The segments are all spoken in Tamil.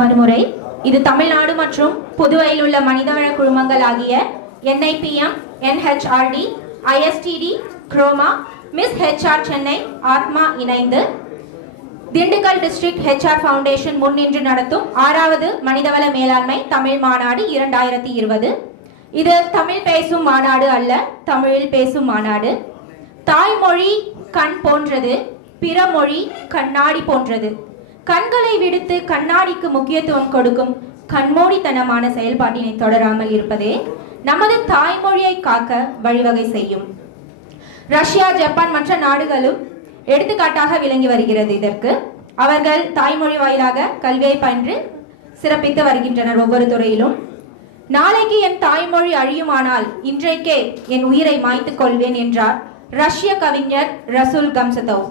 மறுமுறை இது தமிழ்நாடு மற்றும் புதுவையில் உள்ள மனிதவள குழுமங்கள் ஆகிய NIPM, NHRD, ISTD, Croma, miss HR Chennai, Atma இணைந்து திண்டுக்கல் டிஸ்ட்ரிக்ட் HR ஃபவுண்டேஷன் முன்னின்று நடத்தும் 6வது மனிதவள மேலாண்மை தமிழ் மாநாடு 2020. இது தமிழ் பேசும் மாநாடு அல்ல, தமிழில் பேசும் மாநாடு. தாய்மொழி கண் போன்றது, பிற மொழி கண்ணாடி போன்றது. கண்களை விடுத்து கண்ணாடிக்கு முக்கியத்துவம் கொடுக்கும் கண்மூடித்தனமான செயல்பாட்டினை தொடராமல் இருப்பதே நமது தாய்மொழியை காக்க வழிவகை செய்யும். ரஷ்யா, ஜப்பான் மற்ற நாடுகளும் எடுத்துக்காட்டாக விளங்கி வருகிறது. இதற்கு அவர்கள் தாய்மொழி வாயிலாக கல்வியை பயின்று சிறப்பித்து வருகின்றனர் ஒவ்வொரு துறையிலும். நாளைக்கு என் தாய்மொழி அழியுமானால் இன்றைக்கே என் உயிரை மாய்த்துக் கொள்வேன் என்றார் ரஷ்ய கவிஞர் ரசூல் கம்சதோவ்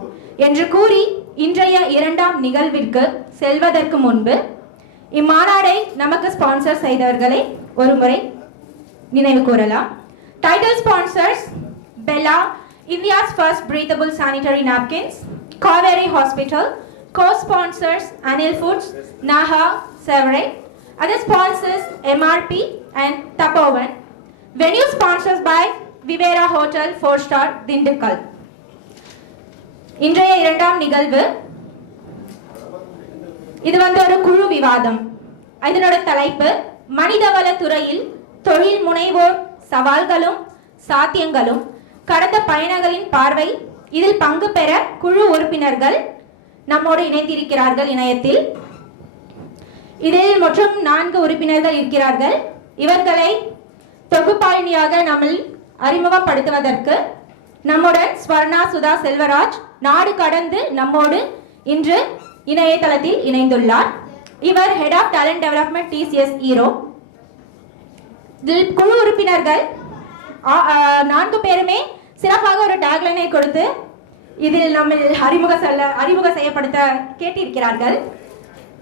என்று கூறி இன்றைய 2ஆம் நிகழ்விற்கு செல்வதற்கு முன்பு இம்மாநாடை நமக்கு ஸ்பான்சர் செய்தவர்களை ஒருமுறை நினைவு கூறலாம். Title sponsors: Bella, India's first breathable sanitary napkins, Kaveri Hospital. Co-sponsors: Anil Foods, Naha, Severay. Other sponsors: MRP and Tapovan. Venue sponsors by Vivera Hotel 4-star Dindikkal. இன்றைய 2ஆம் நிகழ்வு இது ஒரு குழு விவாதம். இதனோட தலைப்பு மனிதவள துறையில் தொழில் முனைவோர் சவால்களும் சாத்தியங்களும், கடந்த பயணங்களின் பார்வை. இதில் பங்கு பெற குழு உறுப்பினர்கள் நம்மோடு இணைந்திருக்கிறார்கள் இணையத்தில். இதில் மொத்தம் 4 உறுப்பினர்கள் இருக்கிறார்கள். இவர்களை தொகுப்பாளினியாக நம்மில் அறிமுகப்படுத்துவதற்கு நம்முடன் ஸ்வர்ணா சுதா செல்வராஜ் நாடு கடந்து நம்மோடு இன்று இணையதளத்தில் இணைந்துள்ளார். இவர் head of talent development TCS ஈரோ. குழு உறுப்பினர்கள் 4 பேருமே சிறப்பாக ஒரு டேக்லைனை கொடுத்து இதில் நம்ம அறிமுக செய்யப்படுத்த கேட்டிருக்கிறார்கள்.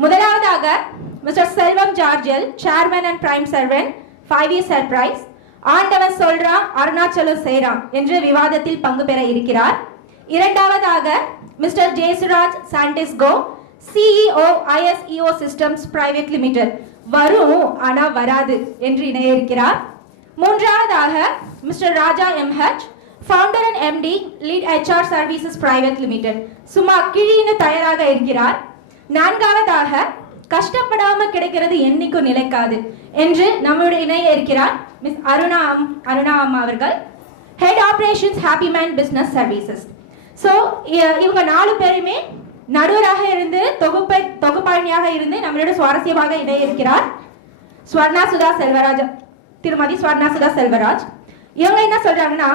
முதலாவதாக mister Selvam ஜார்ஜல், chairman and prime servant, 5 years surprise, ஆண்டவன் சொல்றா அருணாச்சலம் சேராம் என்று விவாதத்தில் பங்கு பெற இருக்கிறார். இரண்டாவதாக mister Jayasuraj Santiago, CEO ISEO systems private limited, வரும் ஆனா வராது என்று இணைய இருக்கிறார். மூன்றாவதாக mister Raja MH, founder and MD lead HR services private limited, சும்மா கிழின்னு தயாராக இருக்கிறார். நான்காவதாக கஷ்டப்படாம கிடைக்கிறது என்னைக்கும் நிலைக்காது என்று நம்முடைய இணைய இருக்கிறார் மிஸ் அருணா அம்மா அவர்கள், head operations happy man business services. So இவங்க 4 பேருமே நடுவராக இருந்து தொகுப்பாளினியாக இருந்து நம்மளோட சுவாரஸ்யமாக இணைய இருக்கிறார் திருமதி ஸ்வர்ணா சுதா செல்வராஜ். இவங்க என்ன சொல்றாங்கன்னா,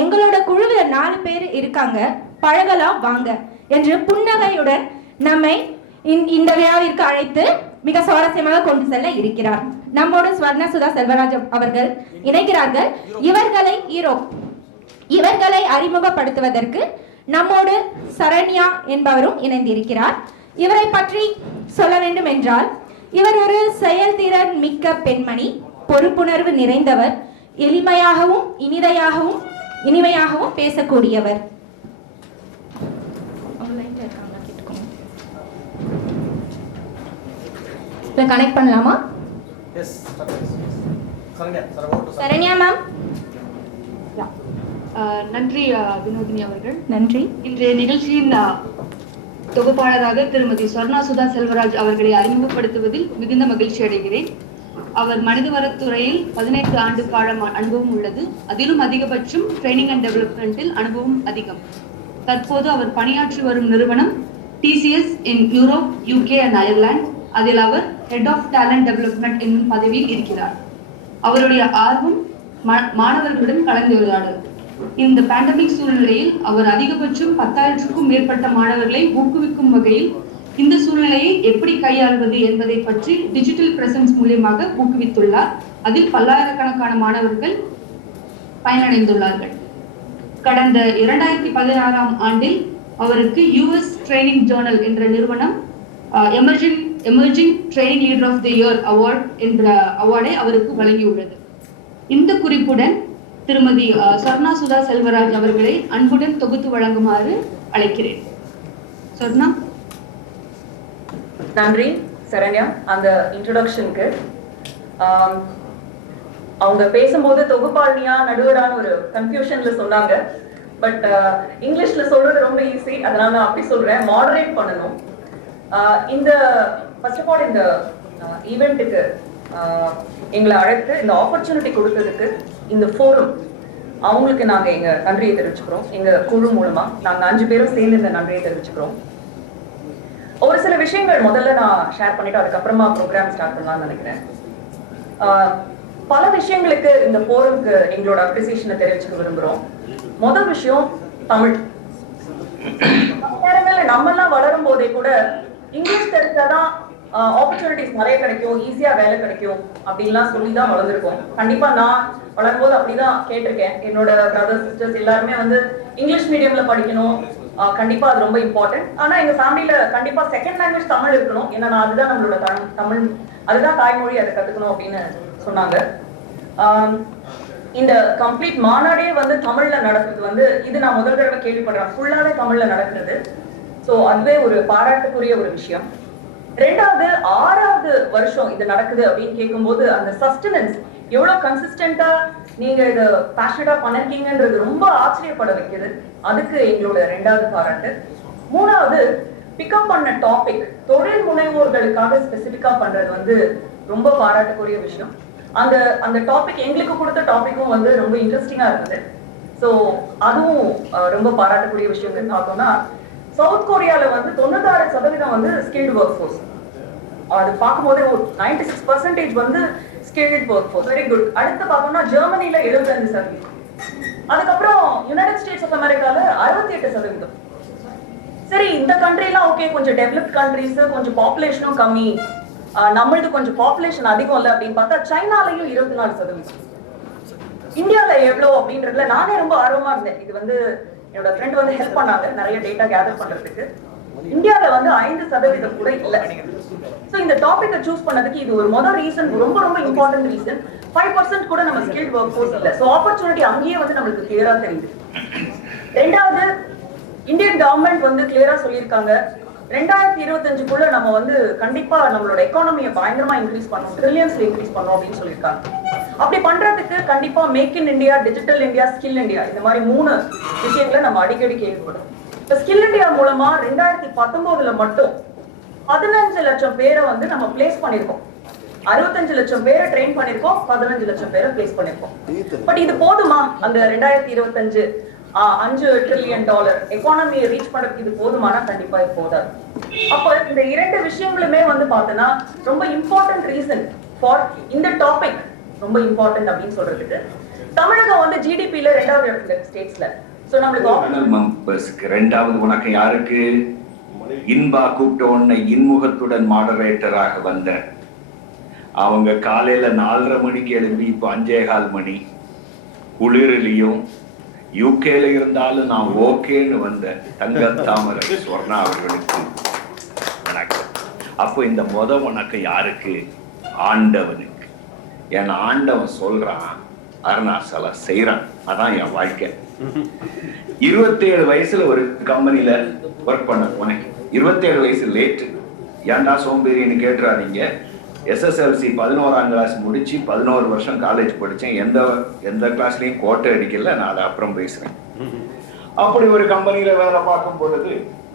எங்களோட குழுவில் 4 பேர் இருக்காங்க, பழகலாம் வாங்க என்று புன்னகையுடன் நம்மை இந்த விழாவிற்கு அழைத்து மிக சுவாரஸ்யமாக கொண்டு செல்ல இருக்கிறார். நம்மோடு ஸ்வர்ணா சுதா செல்வராஜ் அவர்கள் இணைக்கிறார்கள். இவர்களை அறிமுகப்படுத்துவதற்கு நம்மோடு சரண்யா என்பவரும் இணைந்திருக்கிறார். இவரை பற்றி சொல்ல வேண்டும் என்றால், இவர் ஒரு செயல்திறன் மிக்க பெண்மணி, பொறுப்புணர்வு நிறைந்தவர், எளிமையாகவும் இனிமையாகவும் பேசக்கூடியவர். கனெக்ட் பண்ணலாமா? சரண்யா மேம். நன்றி வினோதினி அவர்கள். நன்றி. இன்றைய நிகழ்ச்சியின் தொகுப்பாளராக திருமதி ஸ்வர்ணா சுதா செல்வராஜ் அவர்களை அறிமுகப்படுத்துவதில் மிகுந்த மகிழ்ச்சி அடைகிறேன். அவர் மனிதவளத்துறையில் 18 ஆண்டு கால அனுபவம் உள்ளது. அதிலும் அதிகபட்சம் ட்ரைனிங் அண்ட் டெவலப்மெண்டில் அனுபவம் அதிகம். தற்போது அவர் பணியாற்றி வரும் நிறுவனம் TCS in Europe, UK and Ireland. அதில் அவர் ஹெட் ஆஃப் டேலண்ட் டெவலப்மெண்ட் என்னும் பதவியில் இருக்கிறார். அவருடைய ஆர்வம் மாணவர்களுடன் கலந்துரையாடல். இந்த பேண்டமிக் சூழ்நிலையில் அவர் அதிகபட்சம் 10,000க்கும் மேற்பட்ட மாணவர்களை ஊக்குவிக்கும் வகையில் இந்த சூழ்நிலையை எப்படி கையாள்வது என்பதை பற்றி டிஜிட்டல் பிரசன்ஸ் மூலமாக ஊக்குவித்துள்ளார். அதில் பல்லாயிரக்கணக்கான மாணவர்கள் பயனடைந்துள்ளார்கள். கடந்த 2016ஆம் ஆண்டில் அவருக்கு US ட்ரைனிங் ஜேர்னல் என்ற நிறுவனம் emerging training leader of the year award என்ற அவார்டை அவருக்கு வழங்கியுள்ளது. இந்த குறிப்புடன் திருமதி ஸ்வர்ணா சுதா செல்வராஜ் அவர்களை அன்புடன் தொகுத்து வழங்குமாறு அழைக்கிறேன். சொர்ணா. நன்றி. சரண்யா அந்த இன்ட்ரோடக்ஷனுக்கு. அவங்க பேசும்போது தொகுப்பாளினியா நடுவரான ஒரு கன்ஃபியூஷன்ல சொன்னாங்க. பட் இங்கிலீஷ்ல சொல்றது ரொம்ப ஈஸி, அதனால நான் அப்படி சொல்றேன். மாடரேட் பண்ணணும். இந்த ஃபர்ஸ்ட் ஆஃப் ஆல் இந்த ஈவெண்ட்டுக்கு எங்களை அழைத்து இந்த ஆப்பர்ச்சுனிட்டி கொடுத்ததுக்கு இந்த ஃபோரம் அவங்களுக்கு நாங்கள் எங்கள் நன்றியை தெரிவிச்சுக்கிறோம். எங்கள் குழு மூலமாக நாங்கள் 5 பேரும் சேர்ந்து இந்த நன்றியை தெரிவிச்சுக்கிறோம். ஒரு சில விஷயங்கள் முதல்ல நான் ஷேர் பண்ணிட்டு அதுக்கப்புறமா ப்ரோக்ராம் ஸ்டார்ட் பண்ணலாம்னு நினைக்கிறேன். பல விஷயங்களுக்கு இந்த ஃபோரம்க்கு எங்களோட அப்ரிசியேஷனை தெரிவிச்சுக்க விரும்புகிறோம். முதல் விஷயம் தமிழ். நேரங்களில் நம்மெல்லாம் வளரும் போதே கூட இங்கிலீஷ் தெரிஞ்சாதான் ஆப்பர்ச்சுனிட்டிஸ் நிறைய கிடைக்கும், ஈஸியா வேலை கிடைக்கும் அப்படின்லாம் சொல்லி தான் வளர்ந்துருக்கோம். கண்டிப்பா நான் வளரும்போது அப்படிதான் கேட்டிருக்கேன். என்னோட பிரதர்ஸ் சிஸ்டர்ஸ் எல்லாருமே வந்து இங்கிலீஷ் மீடியம்ல படிக்கணும், கண்டிப்பா அது ரொம்ப இம்பார்ட்டன்ட். ஆனா எங்க ஃபேமிலியில கண்டிப்பா செகண்ட் லாங்குவேஜ் தமிழ் இருக்கணும், ஏன்னா அதுதான் நம்மளோட தமிழ், அதுதான் தாய்மொழி, அதை கத்துக்கணும் அப்படின்னு சொன்னாங்க. இந்த கம்ப்ளீட் மாநாடே வந்து தமிழ்ல நடக்குது வந்து இது நான் முதல் தடவை கேள்விப்படுறேன். ஃபுல்லாவே தமிழ்ல நடக்கிறது. ஸோ அதுவே ஒரு பாராட்டுக்குரிய ஒரு விஷயம். 2வது 6வது வருஷம் இது நடக்குது அப்படின்னு கேட்கும்போது அந்த சஸ்டனன்ஸ் எவ்வளவு கன்சிஸ்டன்டா நீங்க இதை பேஷனட்டா பண்ணிருக்கீங்கன்றது ரொம்ப ஆச்சரியப்பட வைக்குது. அதுக்கு எங்களோட 2வது பாராட்டு. 3வது பிக்கப் பண்ண டாபிக் தொழில் முனைவோர்களுக்காக ஸ்பெசிபிக்கா பண்றது வந்து ரொம்ப பாராட்டுக்குரிய விஷயம். அந்த டாபிக் எங்களுக்கு கொடுத்த டாபிக்கும் வந்து ரொம்ப இன்ட்ரெஸ்டிங்கா இருந்தது. ஸோ அதுவும் ரொம்ப பாராட்டக்கூடிய விஷயம். பார்த்தோம்னா சவுத் கொரியால வந்து 96% வந்து ஸ்கில்டு ஒர்க் ஃபோர்ஸ். அது பார்க்கும்போது ஒரு 96% வந்து skilled work force, very good. அடுத்து பார்த்தோம்னா ஜெர்மனில 75%, அதுக்கப்புறம் யுனைடெட் ஸ்டேட்ஸ் ஆஃப் அமெரிக்கால 68%. சரி, இந்த கண்ட்ரிலாம் ஓகே, கொஞ்சம் டெவலப்ட் கண்ட்ரிஸ், கொஞ்சம் பாப்புலேஷனும் கம்மி, நம்மளுக்கு கொஞ்சம் பாப்புலேஷன் அதிகம் இல்லை அப்படின்னு பார்த்தா சைனாலையும் 24%. இந்தியால எவ்வளோ அப்படின்றதுல நானே ரொம்ப ஆர்வமா இருந்தேன். இது வந்து என்னோட ஃப்ரெண்ட் வந்து ஹெல்ப் பண்ணாங்க நிறைய டேட்டா கேதர் பண்றதுக்கு. இந்தியால வந்து 5% கூட இல்லை. ஸோ இந்த டாபிக்கை சூஸ் பண்ணதுக்கு இது ஒரு முதல் ரீசன், ரொம்ப ரொம்ப இம்பார்ட்டன்ட் ரீசன். 5% கூட நம்ம ஸ்கில்ட் ஒர்க் ஃபோர்ஸ் இல்லை. ஸோ ஆப்பர்ச்சுனிட்டி அங்கேயே வந்து நம்மளுக்கு கிளியரா தெரியுது. 2வது இந்தியன் கவர்மெண்ட் வந்து கிளியரா சொல்லியிருக்காங்க 2025க்குள்ள நம்ம வந்து கண்டிப்பா நம்மளோட எக்கானமியை பயங்கரமா இன்க்ரீஸ் பண்ணணும், ட்ரில்லியன்ஸ்ல இன்க்ரீஸ் பண்ணணும் அப்படின்னு சொல்லியிருக்காங்க. அப்படி பண்றதுக்கு கண்டிப்பா make in India, digital India, skill India, இந்த மாதிரி 3 விஷயங்களை நம்ம அடிக்கடி கேள்விப்படும். இப்ப ஸ்கில் இந்தியா மூலமா 2019ல மட்டும் 15 லட்சம் பேரை வந்து நம்ம பிளேஸ் பண்ணிருக்கோம். 65 லட்சம் பேரை ட்ரெயின் பண்ணிருக்கோம், 15 லட்சம் பேரை பிளேஸ் பண்ணிருக்கோம். பட் இது போதுமா? அந்த 2025 $5 trillion எக்கானமியை ரீச் பண்றதுக்கு இது போதுமானா கண்டிப்பா இது போதாது. அப்போ இந்த 2 விஷயங்களுமே வந்து பார்த்தோன்னா ரொம்ப இம்பார்ட்டன்ட் ரீசன் ஃபார் இந்த டாபிக், ரொம்ப இம்பார்ட்டன்ட் அப்படின்னு சொல்றதுக்கு. தமிழகம் வந்து ஜிடிபில 2வது இடத்துல ஸ்டேட்ஸ்ல. சோ நம்மளுக்கு 2வது வணக்கம் யாருக்கு? இன்பா கூப்பிட்ட உடனே இன்முகத்துடன் மாடரேட்டராக வந்த அவங்க காலையில 4:30 மணிக்கு எழுப்பி இப்போ 5:15 மணி குளிரிலையும் யூகேல இருந்தாலும் நான் ஓகேன்னு வந்த தங்கத்தாமரை ஸ்வர்ணா அவர்களுக்கு வணக்கம். அப்போ இந்த வணக்கம் யாருக்கு? ஆண்டவனுக்கு. என் ஆண்டவன் சொல்றான், அருணாசலம் செய்யறான். அதான் என் வாழ்க்கை. 27 வயசுல ஒரு கம்பெனில ஒர்க் பண்ண போனேன். 27 வயசு லேட்டு. ஏன்டா சோம்பேறின்னு கேட்டுறாதீங்க. எஸ்எஸ்எல்சி 11ஆம் கிளாஸ் முடிச்சு 11 வருஷம் காலேஜ் படித்தேன். எந்த கிளாஸ்லையும் கோட்டை அடிக்கல. நான் அதை அப்புறம் பேசுறேன். அப்படி ஒரு கம்பெனியில வேலை பார்க்கும் பொழுது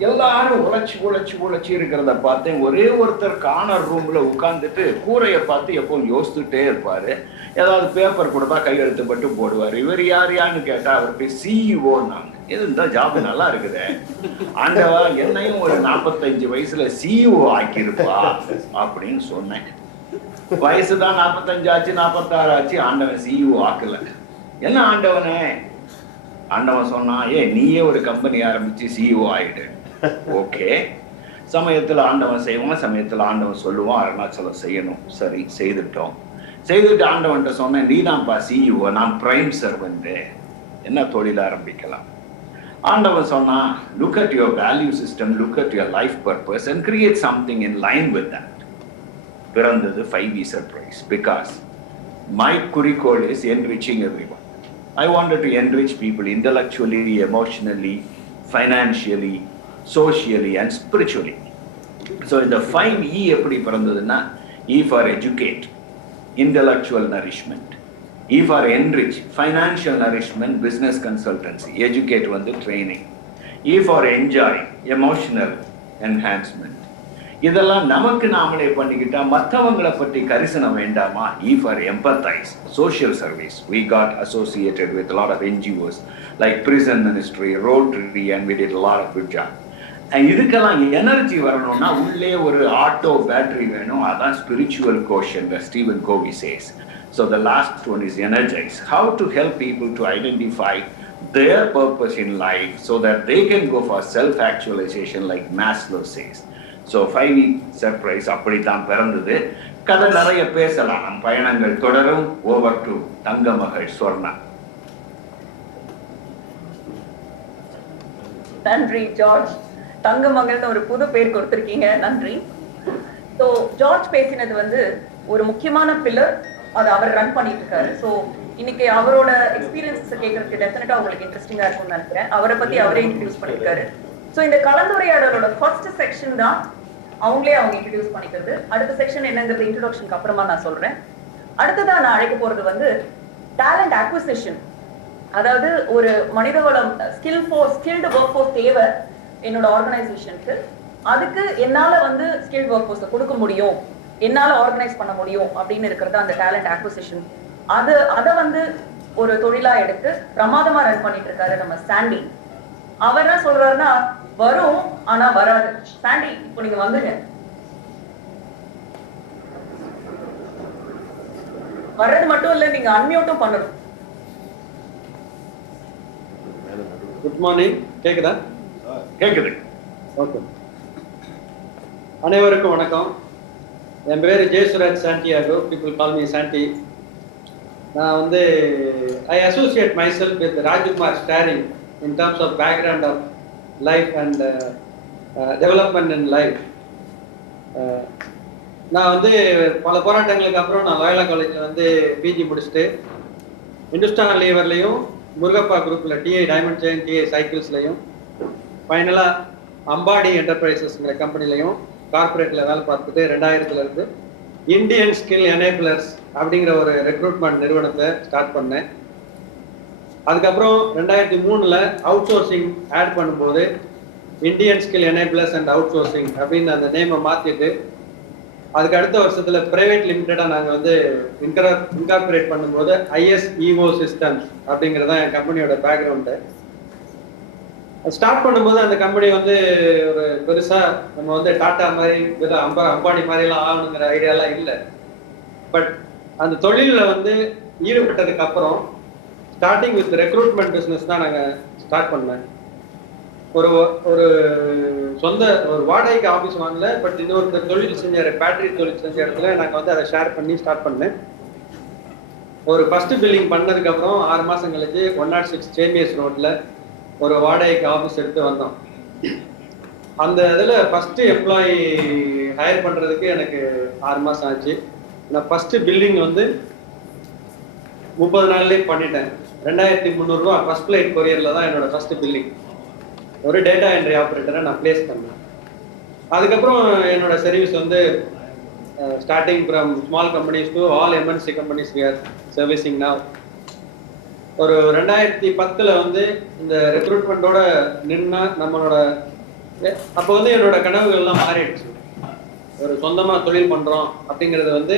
எல்லாரும் உழைச்சி இருக்கிறத பார்த்தேன். ஒரே ஒருத்தர் கார்னர் ரூம்ல உட்கார்ந்துட்டு கூரையை பார்த்து எப்பவும் யோசிச்சுட்டே இருப்பாரு. ஏதாவது பேப்பர் கொடுத்தா கையெழுத்து பட்டு போடுவார். இவர் யான்னு கேட்டா அவர் போய் சிஇஓ. நாங்க இது இந்த ஜாப் நல்லா இருக்குது ஆண்டவா, என்னையும் ஒரு 45 வயசுல சிஇஓ ஆக்கியிருப்பா அப்படின்னு சொன்னேன். வயசுதான் 45 ஆச்சு, 46 ஆச்சு, ஆண்டவன் சிஇஓ ஆக்கல. என்ன ஆண்டவனே? ஆண்டவன் சொன்னா, நீயே ஒரு கம்பெனி ஆரம்பிச்சு சிஇஓ ஆயிடு. ஓகே, சமயத்துல ஆண்டவன் செய்வான், சமயத்துல ஆண்டவன் சொல்லுவான் அருணாச்சலம் செய்யணும். சரி, செய்துட்டு ஆண்டவன்ட்ட சொன்னேன், நீதான்ப்பா சிஇஓ, நான் பிரைம் சர்வெண்ட், என்ன தொழில் ஆரம்பிக்கலாம்? ஆண்டவன் சொன்னா, look at your value system, look at your life purpose and create something in line with that. பிறந்தது 5E surprise because my குறிக்கோள் is enriching everyone. I wanted to enrich people intellectually, emotionally, financially, socially and spiritually. So இந்த 5E எப்படி பிறந்ததுன்னா, E for educate, intellectual nourishment. E for enrich, financial nourishment, business consultancy. Educate வந்து training. E for enjoy, emotional enhancement. இதெல்லாம் நமக்கு நாமளே பண்ணிக்கிட்டா மற்றவங்களை பற்றி கரிசனம் வேண்டாமா? E for empathize, social service. We got associated with a lot of NGOs like Prison Ministry, Rotary, and we did a lot of good job. இதுக்கெல்லாம் எனர்ஜி வரணும்னா உள்ளே ஒரு ஆட்டோ பேட்டரி வேணும். அதான் spiritual quotient Stephen Covey says. So the last one is energize. How to help people to identify their purpose in life so that they can go for self-actualization like Maslow says. So 5E surprise அப்படித்தான் பிறந்தது. கதை நிறைய பேசலாம், நம் பயணங்கள் தொடரும். Over to தங்கமகள் Swarna. நன்றி ஜார்ஜ். தங்க மகள்னு ஒரு புது பேர் கொடுத்திருக்கீங்க, நன்றி. ஸோ ஜார்ஜ் பேசினது வந்து ஒரு முக்கியமான பில்லர், அதை அவர் ரன் பண்ணிட்டு இருக்காரு. ஸோ இன்னைக்கு அவரோட எக்ஸ்பீரியன்ஸ் கேட்கறதுக்கு டெஃபினட்டா உங்களுக்கு இன்ட்ரெஸ்டிங்கா இருக்கும்னு நினைக்கிறேன். அவரை பத்தி அவரே இன்ட்ரடியூஸ் பண்ணியிருக்காரு. ஸோ இந்த கலந்துரையாடலோட ஃபர்ஸ்ட் செக்ஷன் தான் அவங்க இன்ட்ரடியூஸ் பண்ணிக்கிறது. அடுத்த செக்ஷன் என்னங்கிறது இன்ட்ரோடக்ஷனுக்கு அப்புறமா நான் சொல்றேன். அடுத்ததா நான் அழைக்க போறது வந்து டேலண்ட் அக்விசிஷன். அதாவது ஒரு மனிதவளம் ஸ்கில்டு ஒர்க் ஃபோர்ஸ் தேவை என்னோட ஆர்கனைசேஷனுக்கு. அதுக்கு என்னால வந்து ஸ்கில்டு ஒர்க் ஃபோர்ஸை கொடுக்க முடியும், என்னால ஆர்கனைஸ் பண்ண முடியும் அப்படின்னு இருக்கிறது அந்த டேலண்ட் அக்விசிஷன். அதை வந்து ஒரு தொழிலா எடுத்து பிரமாதமா ரன் பண்ணிட்டு இருக்காரு நம்ம சாண்டி. அவர் என்ன சொல்றாருன்னா, வரும் ஆனா வராது. சாண்டி, இப்போ நீங்க வந்துங்க. வர்றது மட்டும் இல்ல, நீங்க அன்மியூட்டும் பண்ணணும். Good morning. கேக்குதா? கேக்குது. ஓகே. அனைவருக்கும் வணக்கம். என் பேர் Jayasuraj Santiago. People call me Sandy. நான் வந்து I associate myself with Rajkumar starring in terms of background of life and development in life. நான் வந்து பல போராட்டங்களுக்கு அப்புறம் நான் லயோலா காலேஜில் வந்து பிஜி முடிச்சுட்டு இந்துஸ்தான் லீவர்லையும் முருகப்பா குரூப்பில் டிஐ டைமண்ட் செயின் டிஐ சைக்கிள்ஸ்லையும் ஃபைனலாக அம்பாடி என்டர்பிரைசஸ்ங்கிற கம்பெனிலையும் கார்பரேட்டில் வேலை பார்த்துட்டு 2000 இந்தியன் ஸ்கில் எனேபிளர்ஸ் அப்படிங்கிற ஒரு ரெக்ரூட்மெண்ட் நிறுவனத்தை ஸ்டார்ட் பண்ணேன். அதுக்கப்புறம் 2003 அவுட் சோர்சிங் ஆட் பண்ணும்போது Indian skill enablers and out sourcing அப்படின்னு அந்த நேமை மாற்றிட்டு அதுக்கு அடுத்த வருஷத்துல பிரைவேட் லிமிடெடா நாங்க வந்து இன்கார்பரேட் பண்ணும்போது ISEO சிஸ்டம்ஸ் அப்படிங்கறத என் கம்பெனியோட பேக்ரவுண்டு. ஸ்டார்ட் பண்ணும்போது அந்த கம்பெனி வந்து ஒரு பெருசா நம்ம வந்து டாடா மாதிரி அம்பானி மாதிரி எல்லாம் ஆகணுங்கிற ஐடியாலாம் இல்லை. பட் அந்த தொழிலில் வந்து ஈடுபட்டதுக்கு அப்புறம் ஸ்டார்டிங் வித் ரெக்ரூட்மெண்ட் பிஸ்னஸ் தான் நாங்கள் ஸ்டார்ட் பண்ணேன். ஒரு சொந்த ஒரு வாடகைக்கு ஆஃபீஸ் வாங்கல, பட் இன்னொரு தொழில் செஞ்ச பேட்டரி தொழில் செஞ்ச இடத்துல நாங்கள் வந்து அதை ஷேர் பண்ணி ஸ்டார்ட் பண்ணேன். ஒரு ஃபர்ஸ்ட் பில்லிங் பண்ணதுக்கு அப்புறம் 6 மாசம் கழிச்சு 106 சேமியஸ் ரோட்ல ஒரு வாடகைக்கு ஆஃபீஸ் எடுத்து வந்தோம். அந்த இதில் ஃபர்ஸ்ட் எம்ப்ளாயி ஹையர் பண்ணுறதுக்கு எனக்கு 6 மாதம் ஆச்சு. நான் ஃபர்ஸ்ட் பில்டிங் வந்து 30 நாள்லேயே பண்ணிட்டேன். 2300 ரூபா ஃபர்ஸ்ட் ஃப்ளைட் கொரியரில் தான் என்னோட ஃபர்ஸ்ட் பில்டிங். ஒரு டேட்டா என்ட்ரி ஆப்ரேட்டரை நான் பிளேஸ் பண்ணேன். அதுக்கப்புறம் என்னோட சர்வீஸ் வந்து starting from small companies to all MNC companies we are servicing now. ஒரு 2010 வந்து இந்த ரெக்ரூட்மெண்ட்டோட நின்னா நம்மளோட அப்போ வந்து என்னோட கனவுகள்லாம் மாறிடுச்சு. ஒரு சொந்தமாக தொழில் பண்ணுறோம் அப்படிங்கிறது வந்து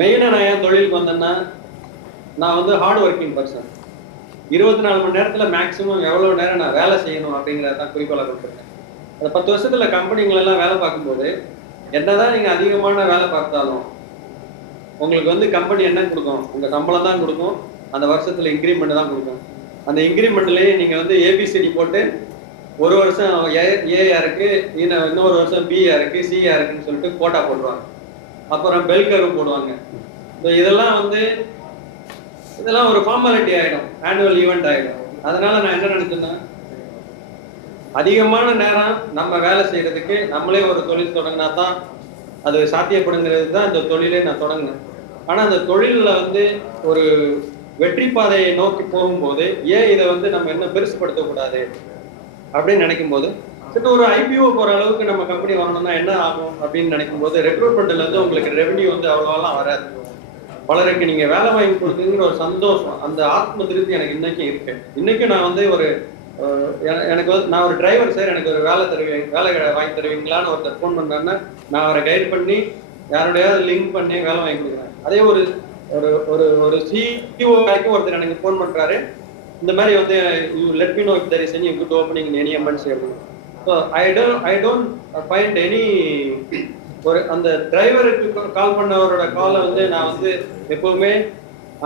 மெயினாக நான் ஏன் தொழிலுக்கு வந்தேன்னா, நான் வந்து ஹார்ட் ஒர்க்கிங் பர்சன். 24 மணி நேரத்தில் மேக்ஸிமம் எவ்வளோ நேரம் நான் வேலை செய்யணும் அப்படிங்கிறத தான் குறிக்கோளாக கொடுத்துருக்கேன். அந்த 10 வருஷத்தில் கம்பெனிங்களெல்லாம் வேலை பார்க்கும்போது என்னதான் நீங்கள் அதிகமான வேலை பார்த்தாலும் உங்களுக்கு வந்து கம்பெனி என்ன கொடுக்கும்? உங்கள் சம்பளம் தான் கொடுக்கும். அந்த வருஷத்தில் இன்க்ரிமெண்ட் தான் கொடுக்கும். அந்த இன்க்ரிமெண்ட்லேயே நீங்கள் வந்து ABCD போட்டு ஒரு வருஷம் ஏஆ இருக்கு, இன்னொரு வருஷம் பிஆ இருக்கு, சிஆ இருக்குன்னு சொல்லிட்டு கோட்டா போடுவாங்க. அப்புறம் பெல் கர்வ் போடுவாங்க. ஸோ இதெல்லாம் ஒரு ஃபார்மாலிட்டி ஆகிடும், ஆனுவல் ஈவெண்ட் ஆகிடும். அதனால நான் என்ன நினைச்சேன்னா, அதிகமான நேரம் நம்ம வேலை செய்யறதுக்கு நம்மளே ஒரு தொழில் தொடங்கினா தான் அது சாத்தியப்படுங்கிறது தான் இந்த தொழிலே நான் தொடங்கினேன். ஆனால் அந்த தொழிலில் வந்து ஒரு வெற்றி பாதையை நோக்கி போகும்போது ஏன் இதை வந்து நம்ம இன்னும் பெருசுப்படுத்தக்கூடாது அப்படின்னு நினைக்கும் போது ஒரு ஐபிஓ போற அளவுக்கு நம்ம கம்பெனி வாங்கணும்னா என்ன ஆகும் அப்படின்னு நினைக்கும் போது ரெக்ரூட்மெண்ட்ல இருந்து உங்களுக்கு ரெவன்யூ வந்து அவ்வளோலாம் வராது. பலருக்கு நீங்க வேலை வாங்கி கொடுத்தீங்கிற ஒரு சந்தோஷம், அந்த ஆத்ம திருப்தி எனக்கு இன்னைக்கும் இருக்கு. இன்னைக்கும் நான் வந்து ஒரு எனக்கு வந்து நான் ஒரு டிரைவர் சார், எனக்கு ஒரு வேலை வாங்கி தருவீங்களான்னு ஒருத்தர் ஃபோன் பண்ணாருன்னா நான் அவரை கைட் பண்ணி யாரோடையாவது லிங்க் பண்ணி வேலை வாங்கி கொடுக்குறேன். அதே ஒரு ஒரு ஒரு ஒரு சிஇஓ வரைக்கும் ஒருத்தர் எனக்கு ஃபோன் பண்றாரு, இந்த மாதிரி வந்து you let me know if there is any good opening in any MNC அப்படின்னு. So I don't find any ஒரு அந்த டிரைவருக்கு கால் பண்ணவரோட காலை வந்து நான் வந்து எப்பவுமே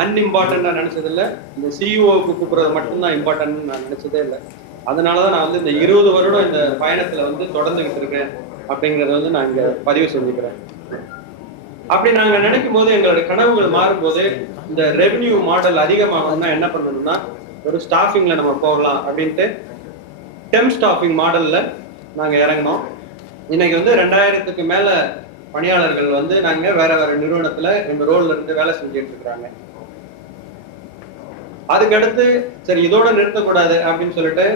அன்இம்பார்ட்டன்டா நினைச்சது இல்லை. இந்த சிஇஓவுக்கு கூப்பிடுறது மட்டும்தான் இம்பார்ட்டன்ட் நான் நினைச்சதே இல்லை. அதனாலதான் நான் வந்து இந்த 20 வருடம் இந்த பயணத்துல வந்து தொடர்ந்துகிட்டு இருக்கேன் அப்படிங்கறத வந்து நான் இங்க பதிவு செஞ்சுக்கிறேன். அப்படி நாங்க நினைக்கும் போது எங்களோட கனவுகள் மாறும்போது இந்த ரெவென்யூ மாடல் அதிகமாகணும்னா என்ன பண்ணணும்னா ஒரு ஸ்டாஃபிங்ல நம்ம போகலாம் அப்படின்ட்டு டெம் ஸ்டாஃபிங் மாடல்ல நாங்க இறங்கினோம். இன்னைக்கு வந்து 2000க்கு மேல பணியாளர்கள் வந்து நாங்க வேற வேற நிறுவனத்துல எங்க ரோல்ல இருந்து வேலை செஞ்சுட்டு இருக்கிறாங்க. அதுக்கடுத்து சரி இதோட நிறுத்தக்கூடாது அப்படின்னு சொல்லிட்டு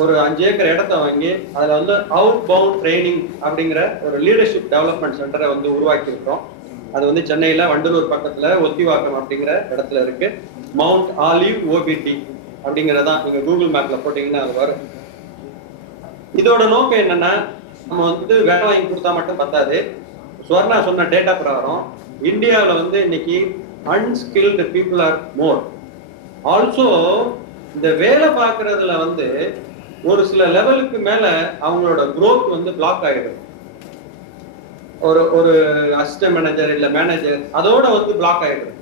ஒரு 5 ஏக்கர் இடத்த வாங்கி அதுல வந்து அவுட் பவுண்ட் ட்ரைனிங் அப்படிங்கிற ஒரு லீடர்ஷிப் டெவலப்மெண்ட் சென்டரை வந்து உருவாக்கி இருக்கோம். அது வந்து சென்னையில வண்டலூர் பக்கத்துல ஒத்திவாக்கம் அப்படிங்கிற இடத்துல இருக்கு. மவுண்ட் ஆலிவ் ஓபிடி அப்படிங்கறதான் நீங்க கூகுள் மேப்ல போட்டீங்கன்னா அது வரும். இதோட நோக்கம் என்னன்னா நம்ம வந்து வேலை வாங்கி கொடுத்தா மட்டும் பத்தாது. ஸ்வர்ணா சொன்ன டேட்டா பிரகாரம் இந்தியாவில் வந்து இன்னைக்கு unskilled people are more. Also இந்த வேலை பார்க்கறதுல வந்து ஒரு சில லெவலுக்கு மேல அவங்களோட growth வந்து பிளாக் ஆகிடுது. ஒரு அசிஸ்டன்ட் மேனேஜர் இல்ல மேனேஜர் அதோட வந்து பிளாக் ஆகிடுது.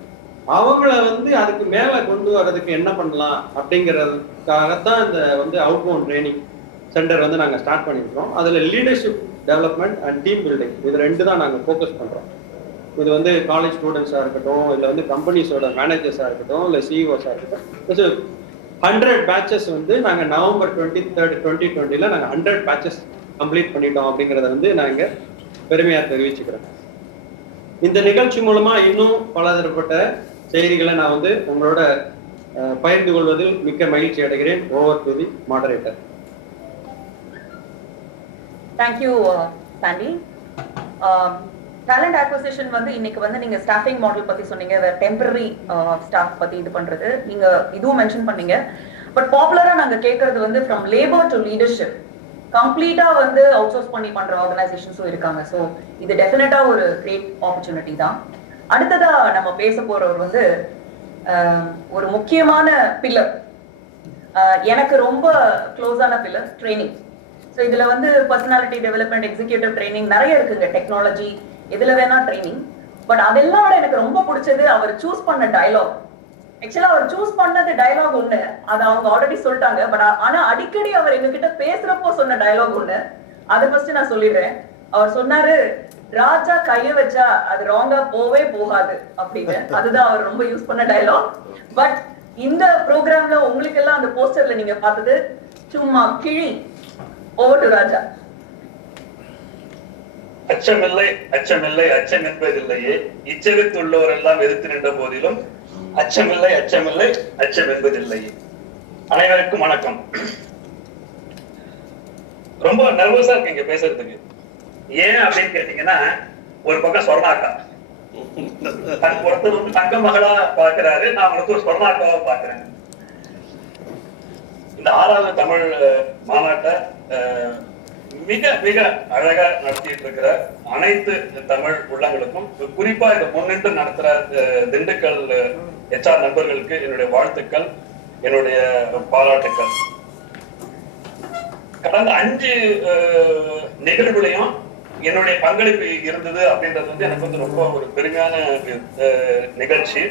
அவங்கள வந்து அதுக்கு மேல கொண்டு வர்றதுக்கு என்ன பண்ணலாம் அப்படிங்கிறதுக்காகத்தான் இந்த வந்து அவுட் பவுண்ட் ட்ரைனிங் சென்டர் வந்து நாங்கள் ஸ்டார்ட் பண்ணியிருக்கோம். அதுல leadership development and team building இது 2 தான் நாங்கள் ஃபோக்கஸ் பண்றோம். இது வந்து காலேஜ் ஸ்டூடெண்ட்ஸாக இருக்கட்டும், இல்லை வந்து கம்பெனிஸோட மேனேஜர்ஸாக இருக்கட்டும், இல்லை சிஇஓஸாக இருக்கட்டும். 100 பேட்சஸ் வந்து நாங்கள் November 23, 2020 நாங்கள் 100 பேட்சஸ் கம்ப்ளீட் பண்ணிட்டோம் அப்படிங்கிறத வந்து நாங்கள் பெருமையாக தெரிவிச்சுக்கிறோம். இந்த நிகழ்ச்சி மூலமா இன்னும் பலதரப்பட்ட செய்திகளை நான் வந்து உங்களோட பகிர்ந்து கொள்வதில் மிக்க மகிழ்ச்சி அடைகிறேன். Over to the moderator. Thank you Sandy. Talent acquisition வந்து இன்னைக்கு வந்து நீங்க ஸ்டாஃபிங் மாடல் பத்தி சொன்னீங்க, டெம்பரரி ஸ்டாஃப் பத்தி இது பண்றது நீங்க இதுவும் மென்ஷன் பண்ணீங்க. பட் பாப்புலரா நாங்க கேட்கறது வந்து ஃப்ரம் லேபர் டு லீடர்ஷிப் கம்ப்ளீட்டா வந்து அவுட் சோர்ஸ் பண்ணி பண்ற ஆர்கனைசேஷன்ஸும் இருக்காங்க. ஸோ இது டெஃபினட்டா ஒரு கிரேட் ஆப்பர்ச்சுனிட்டி தான். அடுத்ததா நம்ம பேச போறவர் வந்து ஒரு முக்கியமான பில்லர், எனக்கு ரொம்ப க்ளோஸான பில்லர், ட்ரைனிங். ஸோ இதுல வந்து பர்சனாலிட்டி டெவலப்மெண்ட், எக்ஸிக்யூட்டிவ் ட்ரைனிங் நிறைய இருக்குங்க, டெக்னாலஜி எதுல வேணா ட்ரைனிங். பட் அதெல்லாம் விட எனக்கு ரொம்ப பிடிச்சது அவர் சூஸ் பண்ண டயலாக். ஆக்சுவலா அவர் சூஸ் பண்ணது டயலாக் ஒண்ணு, அது அவங்க ஆல்ரெடி சொல்லிட்டாங்க. பட் ஆனா அடிக்கடி அவர் எங்ககிட்ட பேசுறப்போ சொன்ன டயலாக் ஒண்ணு, அதை ஃபர்ஸ்ட் நான் சொல்லிடுறேன். அவர் சொன்னாரு, ராஜா கைய வச்சா அது ராங்கா போவே போகாது அப்படின்னு. அதுதான் அவர் ரொம்ப யூஸ் பண்ண டயலாக். பட் இந்த ப்ரோக்ராம்ல உங்களுக்கு எல்லாம் அந்த போஸ்டர்ல நீங்க பார்த்தது சும்மா கிழி. ஓவர் டு ராஜா. அச்சமில்லை அச்சமில்லை அச்சம் என்பதில்லையே, இச்சகத்துள்ளோர் எல்லாம் எதிர்த்து நின்ற போதிலும் அச்சமில்லை அச்சமில்லை அச்சம் என்பதில்லையே. அனைவருக்கும் வணக்கம். ரொம்ப நர்வஸா இருக்கு இங்க பேசுறதுக்கு. ஏன் அப்படின்னு கேட்டீங்கன்னா, ஒரு பக்கம் சொர்ணாக்கா ஒருத்தர் வந்து தங்க மகளா பாக்குறாரு, நான் உங்களுக்கு ஒரு சொர்ணாக்காவா பாக்குறேன். இந்த 6வது தமிழ் மாநாட்டை மிக மிக அழகா நடத்திட்டு இருக்கிற அனைத்து தமிழ் உள்ளங்களுக்கும், குறிப்பா இதை முன்னிட்டு நடத்துற திண்டுக்கல் HR நண்பர்களுக்கு என்னுடைய வாழ்த்துக்கள், என்னுடைய பாராட்டுக்கள். கடந்த 5 நிகழ்வுலையும் என்னுடைய பங்களிப்பு இருந்தது அப்படின்றது வந்து எனக்கு வந்து ரொம்ப ஒரு பெருமையான நிகழ்ச்சி.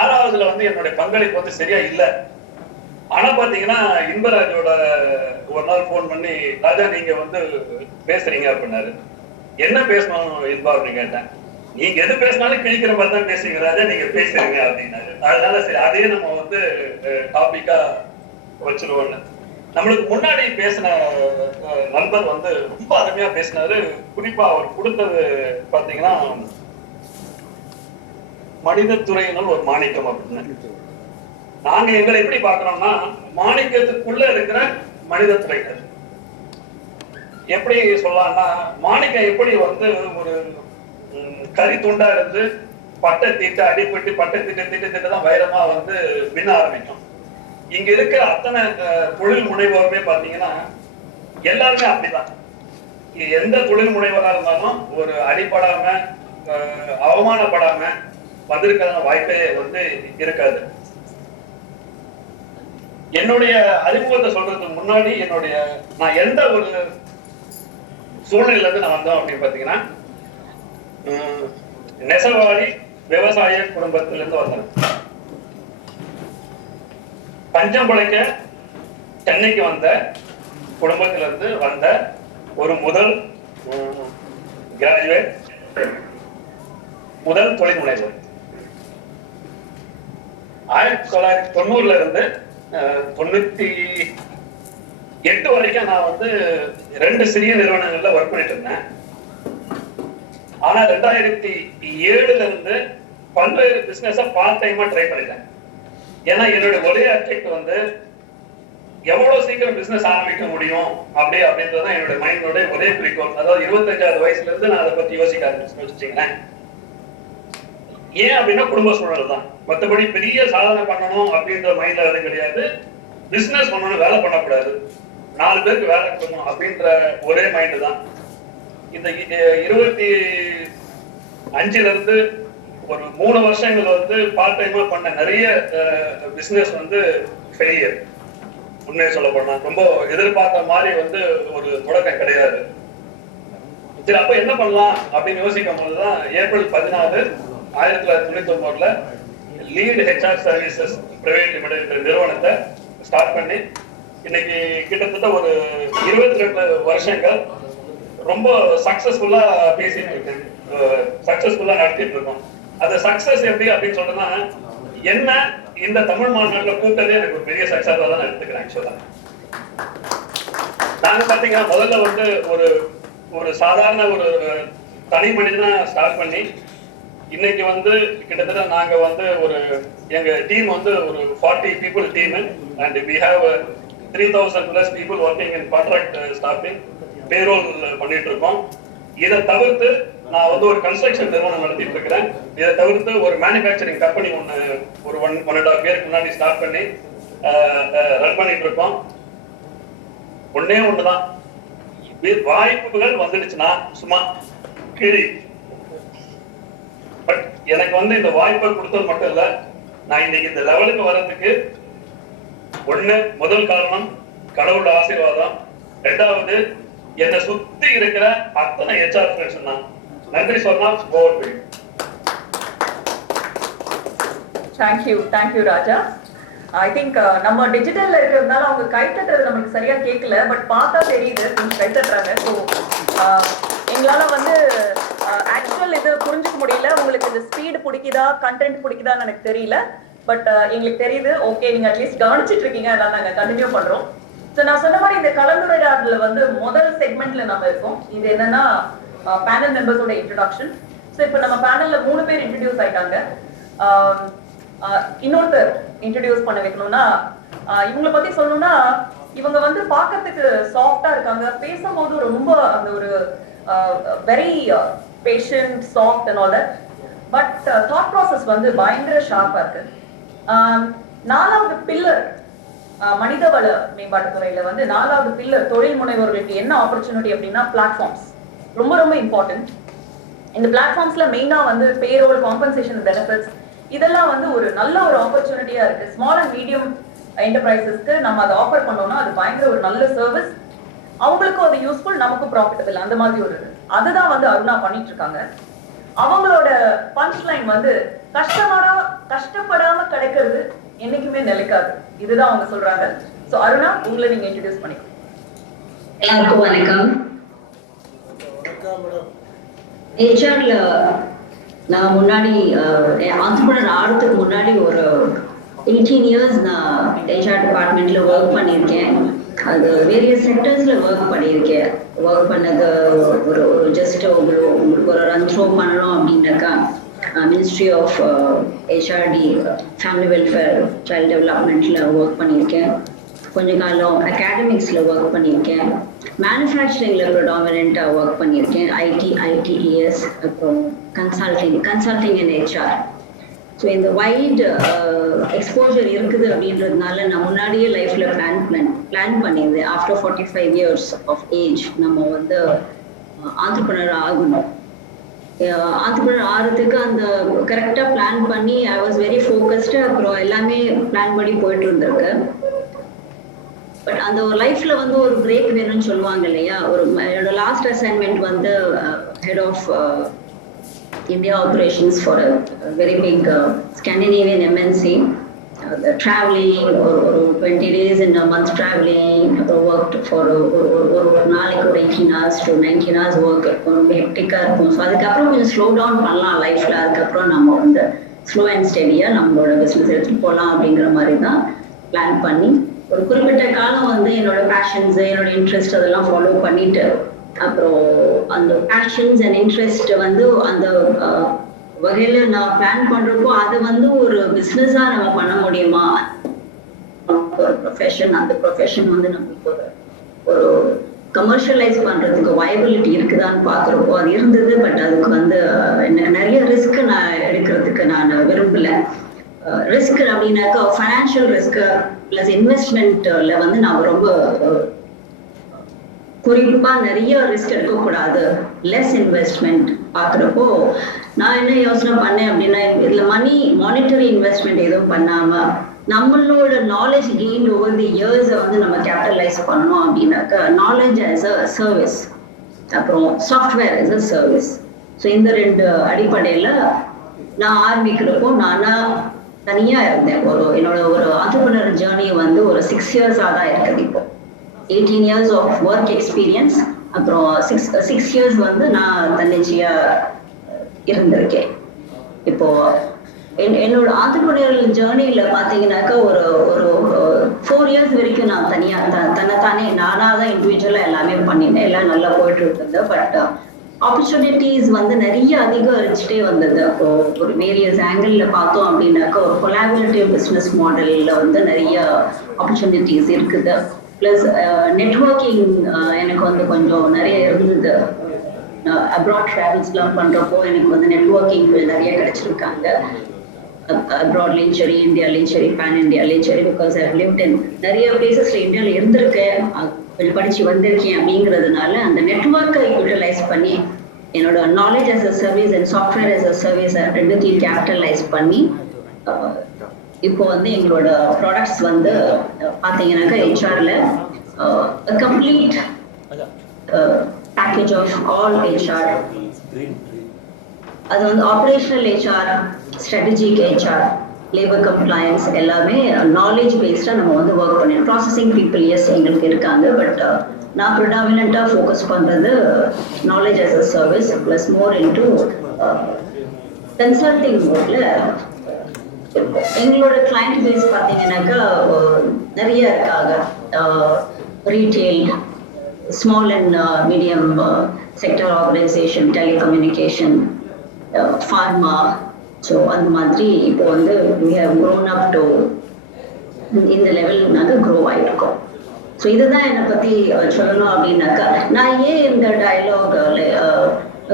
6வதுல வந்து என்னுடைய பங்களிப்பு வந்து சரியா இல்லை. ஆனா பாத்தீங்கன்னா இன்பராஜோட ஒரு நாள் போன் பண்ணி, ராஜா நீங்க வந்து பேசுறீங்க அப்படின்னாரு. என்ன பேசணும் இன்பா அப்படின்னு கேட்டேன். நீங்க எது பேசினாலும் கிழிக்கிற மாதிரி தான் பேசுறீங்க ராஜா, நீங்க பேசுறீங்க அப்படின்னாரு. அதனால சரி அதே நம்ம வந்து டாபிக்கா வச்சிருவோம்னு. நம்மளுக்கு முன்னாடி பேசின நண்பர் வந்து ரொம்ப அருமையா பேசினாரு. குறிப்பா அவர் கொடுத்தது பாத்தீங்கன்னா மனித துறையினால் ஒரு மாணிக்கம் அப்படின்னு. நாங்க எங்களை எப்படி பாக்குறோம்னா, மாணிக்கத்துக்குள்ள இருக்கிற மனித துறைகள். எப்படி சொல்லலாம்னா, மாணிக்கம் எப்படி வந்து ஒரு கறி துண்டா இருந்து பட்டை தீட்டு அடிப்பட்டு பட்டை தீட்டு தான் வைரமா வந்து மின்ன ஆரம்பிக்கும். இங்க இருக்கிற அத்தனை தொழில் முனைவோருமே பாத்தீங்கன்னா எல்லாருமே அப்படிதான். எந்த தொழில் முனைவராக இருந்தாலும் ஒரு அடிப்படாம அவமானப்படாம வந்திருக்காத வாய்ப்பே வந்து இருக்காது. என்னுடைய அறிமுகத்தை சொல்றதுக்கு முன்னாடி நான் எந்த ஒரு சூழ்நிலையில இருந்து நான் வந்தோம் அப்படின்னு பாத்தீங்கன்னா, நெசவாளி விவசாய குடும்பத்திலிருந்து வந்தேன். பஞ்சம் பிழைக்க சென்னைக்கு வந்த குடும்பத்திலிருந்து வந்த ஒரு முதல் கிராஜுவேட், முதல் தொழில் முனைவர். 1990 இருந்து 98 வரைக்கும் நான் வந்து 2 சிறிய நிறுவனங்கள்ல ஒர்க் பண்ணிட்டு இருந்தேன். ஆனா 2007 இருந்து பல்வேறு பிசினஸ பார்ட் டைமா ட்ரை பண்ணிட்டேன். ஏன்னா என்னுடைய ஒரே அப்ஜெக்ட் வந்து எவ்வளவு சீக்கிரம் பிசினஸ் ஆரம்பிக்க முடியும் அப்படின்றதுதான் என்னோட மைண்டோட ஒரே குறிக்கோள். அதாவது 25வது வயசுல இருந்து நான் அதை பத்தி யோசிக்க ஆரம்பிச்சு வச்சுட்டீங்களேன். ஏன் அப்படின்னா குடும்ப சூழல் தான். மற்றபடி பெரிய சாதனை பண்ணணும் அப்படின்ற மைண்ட்ல அது கிடையாது. பிசினஸ் பண்ணணும், வேலை பண்ணக்கூடாது, 4 பேருக்கு வேலை பண்ணணும் அப்படின்ற ஒரே மைண்டு தான். இந்த 25ல இருந்து ஒரு 3 வருஷங்கள் வந்து பார்ட் டைமா பண்ண நிறைய பிசினஸ் வந்து ஃபெயிலியர். உண்மையை சொல்ல போனா ரொம்ப எதிர்பார்த்த மாதிரி வந்து ஒரு தொடக்கம் கிடையாது. சரி, அப்ப என்ன பண்ணலாம் அப்படின்னு யோசிக்கும் போதுதான் April 14, 1999 lead HR services private limited என்ற நிறுவனத்தை ஸ்டார்ட் பண்ணி இன்னைக்கு கிட்டத்தட்ட ஒரு 22 வருஷங்கள் ரொம்ப சக்சஸ்ஃபுல்லா பேசிட்டு இருக்கேன், சக்சஸ்ஃபுல்லா நடத்திட்டு இருக்கோம். அந்த சக்சஸ் எப்படி அப்படின்னு சொல்றேன்னா, என்ன இந்த தமிழ் மாநிலத்துல கூப்பிட்டதே எனக்கு ஒரு பெரிய சக்சஸா தான் எடுத்துக்கிறேன். ஆக்சுவலா நாங்க பாத்தீங்கன்னா முதல்ல வந்து ஒரு சாதாரண ஒரு தனி மனிதனா ஸ்டார்ட் பண்ணி இன்னைக்கு வந்து கிட்டத்தட்ட நாங்க வந்து எங்க டீம் வந்து ஒரு 40 people team and we have 3000 plus people working in contract staffing, payroll பண்ணிட்டு இருக்கோம். இதை தவிர்த்து நான் வந்து ஒரு கன்ஸ்ட்ரக்ஷன் நிறுவனம் நடத்திட்டு இருக்கிறேன். இதை தவிர்த்து ஒரு மேனுஃபேக்சரிங் கம்பெனி ஒரு 1.5 பேருக்கு முன்னாடி ஸ்டார்ட் பண்ணி ரன் பண்ணிட்டு இருக்கோம். ஒன்னே ஒண்ணுதான், வாய்ப்புகள் வந்துடுச்சுன்னா சும்மா கிழி. பட் எனக்கு வந்து இந்த வாய்ப்பை கொடுத்தது மட்டும் இல்ல, நான் இன்னைக்கு இந்த லெவலுக்கு வர்றதுக்கு முதல் காரணம் கடவுளோட ஆசீர்வாதம். 2வது என்னை சுத்தி இருக்கிற அத்தனை ஹெச்ஆர் ஃப்ரெண்ட்ஸ் தான். நன்றி சொன்னா over. Thank you Raja. I think நம்ம டிஜிட்டல்ல இருக்கிறதுனால அவங்க கைத்தட்டுறது நமக்கு சரியா கேட்கல, பட் பார்த்தா தெரியுது கொஞ்சம் கைத்தட்டுறாங்க. ஸோ எங்களால வந்து ஆக்சுவல் இது புரிஞ்சுக்க முடியல. உங்களுக்கு இந்த ஸ்பீடு பிடிக்குதா, கண்டென்ட் பிடிக்குதான்னு எனக்கு தெரியல, பட் எங்களுக்கு தெரியுது. ஓகே, நீங்க அட்லீஸ்ட் கவனிச்சிட்டு இருக்கீங்க, அதான் நாங்க கண்டினியூ பண்றோம். ஸோ நான் சொன்ன மாதிரி இந்த கலந்துரையாடல வந்து முதல் செக்மெண்ட்ல நம்ம இருக்கோம். இது என்னன்னா பேனல் மெம்பர்ஸோட இன்ட்ரோடக்ஷன். ஸோ இப்போ நம்ம பேனல்ல 3 பேர் இன்ட்ரடியூஸ் ஆயிட்டாங்க. இன்னொருத்தர் இன்ட்ரடியூஸ் பண்ண வைக்கணும்னா, இவங்களை பத்தி சொல்லணும்னா, இவங்க வந்து பார்க்கறதுக்கு சாஃப்டா இருக்காங்க, பேசும்போது ரொம்ப அந்த ஒரு very patient, soft and all that. But thought process வந்து பயங்கர ஷார்ப்பா இருக்கு. 4வது பில்லர் மனிதவள மேம்பாட்டுத்துறையில வந்து 4வது பில்லர் தொழில் முனைவோர்களுக்கு என்ன ஆப்பர்ச்சுனிட்டி அப்படின்னா பிளாட்ஃபார்ம்ஸ் ரொம்ப ரொம்ப இம்பார்ட்டன்ட். இந்த பிளாட்ஃபார்ம்ஸ்ல மெயினா வந்து பேரோல், காம்பன்சேஷன், பெனிஃபிட்ஸ் இதெல்லாம் வந்து ஒரு நல்ல ஒரு ஆப்பர்ச்சுனிட்டியா இருக்கு. ஸ்மால் அண்ட் மீடியம் என்டர்பிரைசஸ்க்கு நம்ம அதை ஆஃபர் பண்ணோம்னா அது பயங்கர ஒரு நல்ல சர்வீஸ், அவங்களுக்கும் அது யூஸ்ஃபுல், நமக்கும் ப்ராஃபிட்டபிள். அந்த மாதிரி ஒரு அதுதான் வந்து அருணா பண்ணிட்டு இருக்காங்க. அவங்களோட பஞ்ச் லைன் வந்து கஷ்டப்படாம கிடைக்கிறது என்னைக்குமே நிலைக்காது, இதுதான் அவங்க சொல்றாங்க. சோ அருணா, உங்களை நீங்க இன்ட்ரோடியூஸ் பண்ணிக்கோங்க. எல்லாருக்கும் வணக்கம். ஹெச்ஆர்ல நான் முன்னாடி ஆண்டர்பிரனர் ஆகிறதுக்கு முன்னாடி ஒரு 18 years நான் ஹெச்ஆர் டிபார்ட்மெண்ட்ல ஒர்க் பண்ணியிருக்கேன். அது வேரியஸ் செக்டர்ஸ்ல ஒர்க் பண்ணியிருக்கேன். ஒர்க் பண்ணது ஒரு ஜஸ்ட் உங்களுக்கு ஒரு ரன் த்ரோ பண்ணணும் அப்படின்னாக்கா ministry of HRD, family welfare, child டெவலப்மெண்ட்ல ஒர்க் பண்ணியிருக்கேன். கொஞ்ச காலம் அகாடமிக்ஸில் ஒர்க் பண்ணியிருக்கேன். மேனுஃபேக்சரிங்கில் ப்ரொடாமினண்ட்டாக ஒர்க் பண்ணியிருக்கேன். ஐடிஇஎஸ், அப்புறம் கன்சல்டிங் அண்ட் HR. ஸோ இந்த வைட் எக்ஸ்போஜர் இருக்குது அப்படின்றதுனால நான் முன்னாடியே லைஃப்பில் பிளான் பண்ணியிருந்தேன். ஆஃப்டர் 45 years ஆஃப் ஏஜ் நம்ம வந்து ஆண்டர்ப்ரனர் ஆகணும். ஆண்டர்ப்ரனர் ஆகிறதுக்கு அந்த கரெக்டாக பிளான் பண்ணி ஐ வாஸ் வெரி ஃபோக்கஸ்டு. அப்புறம் எல்லாமே பிளான் பண்ணி போயிட்டு இருந்திருக்கு. பட் அந்த ஒரு லைஃப்ல வந்து ஒரு பிரேக் வேணும்னு சொல்லுவாங்க இல்லையா. என்னோட லாஸ்ட் அசைன்மெண்ட் வந்து head of India operations for a very big Scandinavian MNC. Traveling or 20 days in a month traveling, worked for ஒரு நாளைக்கு ஒரு 18 hours to 19 hours work ரொம்ப ஹெக்டிக்காக இருக்கும். ஸோ அதுக்கப்புறம் கொஞ்சம் ஸ்லோ டவுன் பண்ணலாம் லைஃப்ல. அதுக்கப்புறம் நம்ம வந்து ஸ்லோ அண்ட் ஸ்டெடியாக நம்மளோட பிஸ்னஸ் எடுத்துகிட்டு போகலாம் அப்படிங்கிற மாதிரி தான் பிளான் பண்ணி ஒரு குறிப்பிட்ட காலம் வந்து என்னோட பேஷன்ஸ், என்னோட இன்ட்ரெஸ்ட் அதெல்லாம் ஃபாலோ பண்ணிட்டு அப்புறம் அந்த பேஷன்ஸ் அண்ட் இன்ட்ரெஸ்ட் வந்து அந்த வகையில நான் பிளான் பண்றப்போ அது வந்து ஒரு பிஸ்னஸா நம்ம பண்ண முடியுமா, ஒரு ப்ரொஃபஷன், அந்த ப்ரொஃபஷன் வந்து நம்மளுக்கு ஒரு கமர்ஷியலைஸ் பண்றதுக்கு வயபிலிட்டி இருக்குதான்னு பாக்குறப்போ அது இருந்தது. பட் அதுக்கு வந்து நிறைய ரிஸ்க் நான் எடுக்கிறதுக்கு நான் விரும்பல. ரிஸ்க் அப்படின்னாக்கா ஃபைனான்சியல் ரிஸ்க் பிளஸ் இன்வெஸ்ட்மெண்ட்ல வந்து நான் ரொம்ப குறிப்பா நிறைய ரிஸ்க் எடுக்கக்கூடாது, லெஸ் இன்வெஸ்ட்மெண்ட் பாக்குறப்போ நான் என்ன யோசனை பண்ணேன் அப்படின்னா, இதுல மானிட்டரி இன்வெஸ்ட்மெண்ட் எதுவும் பண்ணாம நம்மளோட நாலேஜ் கெயின் ஓவர் தி இயர்ஸை வந்து நம்ம கேபிட்டலைஸ் பண்ணோம் அப்படின்னாக்கா நாலேஜ் ஆஸ் அ சர்வீஸ், அப்புறம் software as a service. So இந்த ரெண்டு அடிப்படையில நான் ஆரம்பிக்கிறப்போ நானா தனியா இருந்தேன். என்னோட ஒரு ஆண்டர்ப்ரனர் ஜேர்னி வந்து ஒரு 6 years-ஆ தான் இருக்குது. இப்போ 18 years ஆஃப் ஒர்க் எக்ஸ்பீரியன்ஸ், அப்புறம் 6 years வந்து நான் தன்னிச்சையா இருந்திருக்கேன். இப்போ என்னோட ஆண்டர்ப்ரனியரல் ஜேர்னியில பாத்தீங்கன்னாக்கா ஒரு 4 years வரைக்கும் நான் தனியா தன்னைத்தானே நானா தான் இண்டிவிஜுவலா எல்லாமே பண்ணிட்டேன். எல்லாம் நல்லா போயிட்டு இருந்தது. பட் ஆப்பர்ச்சுனிட்டிஸ் வந்து நிறைய அதிகரிச்சுட்டே வந்தது. அப்போ ஒரு வேரியஸ் ஆங்கிள் பார்த்தோம் அப்படின்னாக்கா ஒரு கொலாபரேட்டிவ் பிஸ்னஸ் மாடல்ல வந்து நிறைய ஆப்பர்ச்சுனிட்டிஸ் இருக்குது. ப்ளஸ் நெட்வொர்க்கிங் எனக்கு வந்து கொஞ்சம் நிறைய இருந்தது. அப்ராட் ட்ராவல்ஸ்லாம் பண்ணுறப்போ எனக்கு வந்து நெட்வொர்க்கிங் நிறைய கிடைச்சிருக்காங்க. அப்ராட்லேயும் சரி, இந்தியாலேயும் சரி, பேன் இந்தியாலேயும் சரி. பிகாஸ் ஐ லிவ்ட் இன் நிறைய பிளேசஸில் இந்தியாவில் இருந்திருக்கேன், கொஞ்சம் படித்து வந்திருக்கேன். அப்படிங்கிறதுனால அந்த நெட்வொர்க்கை யூட்டிலைஸ் பண்ணி என்னோட knowledge as a service and software as a service ரெண்டுத்தையும் கேபிட்டலைஸ் பண்ணி இப்போ வந்து எங்களோட ப்ராடக்ட்ஸ் வந்து பார்த்தீங்கன்னாக்கா ஹெச்ஆர்ல complete package of all HR. அது வந்து operational HR, strategic HR, labour compliance எல்லாமே நாலேஜ் பேஸ்டாக நம்ம வந்து ஒர்க் பண்ணிடுறோம். ப்ராசஸிங் பீப்புள் எஸ் எங்களுக்கு இருக்காங்க. பட் நான் ப்ரிடாமினண்ட்டாக ஃபோக்கஸ் பண்ணுறது knowledge as a service plus more into consulting மோட்ல. எங்களோட கிளைண்ட் பேஸ் பார்த்தீங்கன்னாக்கா நிறைய இருக்காங்க. Retail, small and medium sector organisation, telecommunication, pharma. So அந்த மாதிரி இப்போ வந்து we have grown up to இந்த லெவல் நாங்கள் க்ரோ ஆகிருக்கோம். ஸோ இதுதான் என்னை பற்றி சொல்லணும் அப்படின்னாக்கா, நான் ஏன் இந்த டயலாக்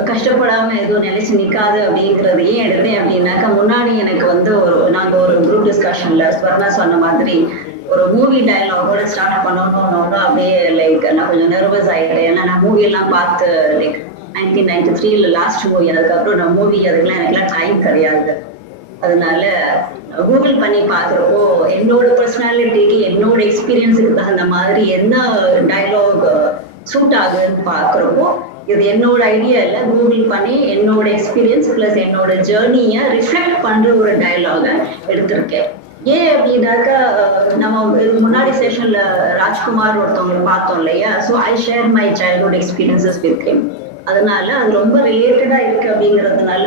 கஷ்டப்படாம எதுவும் நிலைச்சு நிற்காது அப்படிங்கிறது ஏன் எடுத்தேன் அப்படின்னாக்கா, முன்னாடி எனக்கு வந்து நாங்கள் ஒரு குரூப் டிஸ்கஷன்ல ஸ்வர்ணா சொன்ன மாதிரி ஒரு மூவி டயலாகோட ஸ்டார்ட் பண்ணணும்னு அப்படியே லைக் நான் கொஞ்சம் நர்வஸ் ஆகிட்டேன். ஏன்னா நான் மூவியெல்லாம் பார்த்து லைக் 1993 லாஸ்ட் மூவி, அதுக்கப்புறம் நான் மூவி அதுக்கெல்லாம் எனக்குலாம் டைம் கிடையாது. அதனால கூகுள் பண்ணி பார்க்குறப்போ என்னோட பர்சனாலிட்டிக்கு என்னோட எக்ஸ்பீரியன்ஸுக்கு தகுந்த மாதிரி என்ன டயலாக் சூட் ஆகுதுன்னு பார்க்குறப்போ இது என்னோட ஐடியா இல்லை, கூகுள் பண்ணி என்னோட எக்ஸ்பீரியன்ஸ் பிளஸ் என்னோட ஜேர்னியை ரிஃப்ளெக்ட் பண்ற ஒரு டயலாகை எடுத்திருக்கேன். ஏன் அப்படின்னாக்கா, நம்ம முன்னாடி செஷன்ல ராஜ்குமார் ஒருத்தவங்க பார்த்தோம் இல்லையா. So I share my childhood experiences with him. அதனால அது ரொம்ப ரிலேட்டடா இருக்கு. அப்படிங்கிறதுனால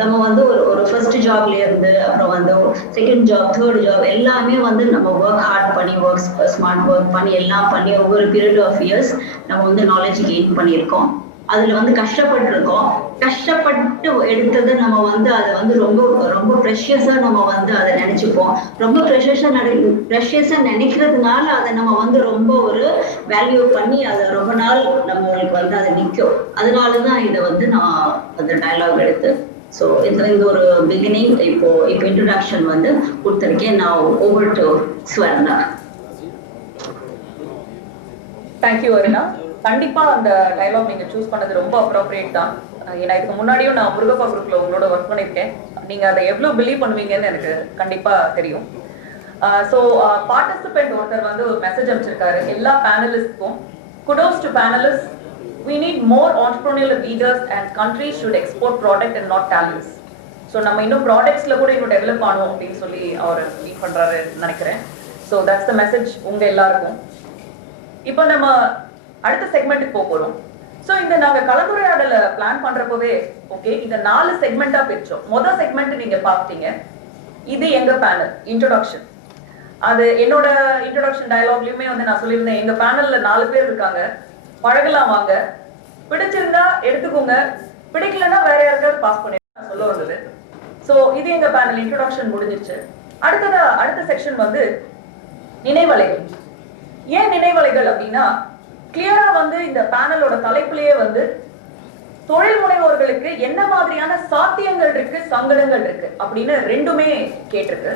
நம்ம வந்து ஒரு ஃபர்ஸ்ட் ஜாப்ல இருந்து அப்புறம் வந்து செகண்ட் ஜாப், தேர்ட் ஜாப் எல்லாமே வந்து நம்ம ஒர்க் ஹார்ட் பண்ணி ஸ்மார்ட் ஒர்க் பண்ணி எல்லாம் பண்ணி ஒவ்வொரு பீரியட் ஆஃப் இயர்ஸ் நம்ம வந்து நாலேஜ் கெயின் பண்ணியிருக்கோம். அதுல வந்து கஷ்டப்பட்டிருக்கோம். கஷ்டப்பட்டு எடுத்தது நம்ம வந்து அதை வந்து ரொம்ப ரொம்ப ப்ரெஷியஸா நம்ம வந்து அதை நினைச்சுப்போம். ரொம்ப ப்ரெஷியஸா நினைக்கிறதுனால அதை நம்ம வந்து ரொம்ப ஒரு வேல்யூ பண்ணி அதை ரொம்ப நாள் நம்மளுக்கு வந்து அதை நிற்கும். அதனாலதான் இதை வந்து நான் அந்த டயலாக் எடுத்து ஸோ இந்த ஒரு பிகினிங் இப்போ இன்ட்ரோடக்ஷன் வந்து கொடுத்துருக்கேன். நான் over to Swarna. Thank you Aruna. கண்டிப்பா அந்த டைலாக் நீங்க சூஸ் பண்ணது ரொம்ப அப்ரோப்ரியேட் தான். ஏன்னா இதுக்கு முன்னாடியும் நான் முருகப்பா குரூப்ல உங்களோட ஒர்க் பண்ணியிருக்கேன். நீங்க அதை எவ்வளவு பிலீவ் பண்ணுவீங்கன்னு எனக்கு கண்டிப்பா தெரியும். ஸோ பார்ட்டிசிபென்ட் ஒருத்தர் வந்து ஒரு மெசேஜ் அனுப்பிச்சிருக்காரு எல்லா பேனலிஸ்ட்க்கும். Kudos to panelist. We need more entrepreneurial leaders and countries should export product and not talents. So நம்ம இன்னும் ப்ராடக்ட்ஸ்ல கூட இன்னும் டெவலப் ஆகணும் அப்படின்னு சொல்லி அவர் மீட் பண்றாரு நினைக்கிறேன். ஸோ தட்ஸ் த மெசேஜ் உங்க எல்லாருக்கும். இப்போ நம்ம அடுத்த செக்மெண்ட்டுக்கு போக போறோம். ஸோ இந்த நாங்க கலந்துரையாடலை பிளான் பண்றப்பவே ஓகே இந்த 4 செக்மெண்டா பிரிச்சோம். முதல் செக்மெண்ட் நீங்க பார்த்தீங்க, இது எங்க பேனல் இன்ட்ரோடக்ஷன். அது என்னோட இன்ட்ரோடக்ஷன் டயலாக்லயுமே வந்து நான் சொல்லியிருந்தேன் எங்க பேனல்ல 4 பேர் இருக்காங்க, பழகலாம் வாங்க, பிடிச்சிருந்தா எடுத்துக்கோங்க, பிடிக்கலன்னா வேற யாருக்காவது பாஸ் பண்ணி சொல்ல வந்தது. ஸோ இது எங்க பேனல் இன்ட்ரோடக்ஷன் முடிஞ்சிருச்சு. அடுத்த செக்ஷன் வந்து நினைவலைகள். ஏன் நினைவலைகள் அப்படின்னா கிளியரா வந்து இந்த பேனலோட தலைப்பிலேயே வந்து தொழில் முனைவோர்களுக்கு என்ன மாதிரியான சாத்தியங்கள் இருக்கு சங்கடங்கள் இருக்கு அப்படின்னு ரெண்டுமே கேட்டிருக்கு.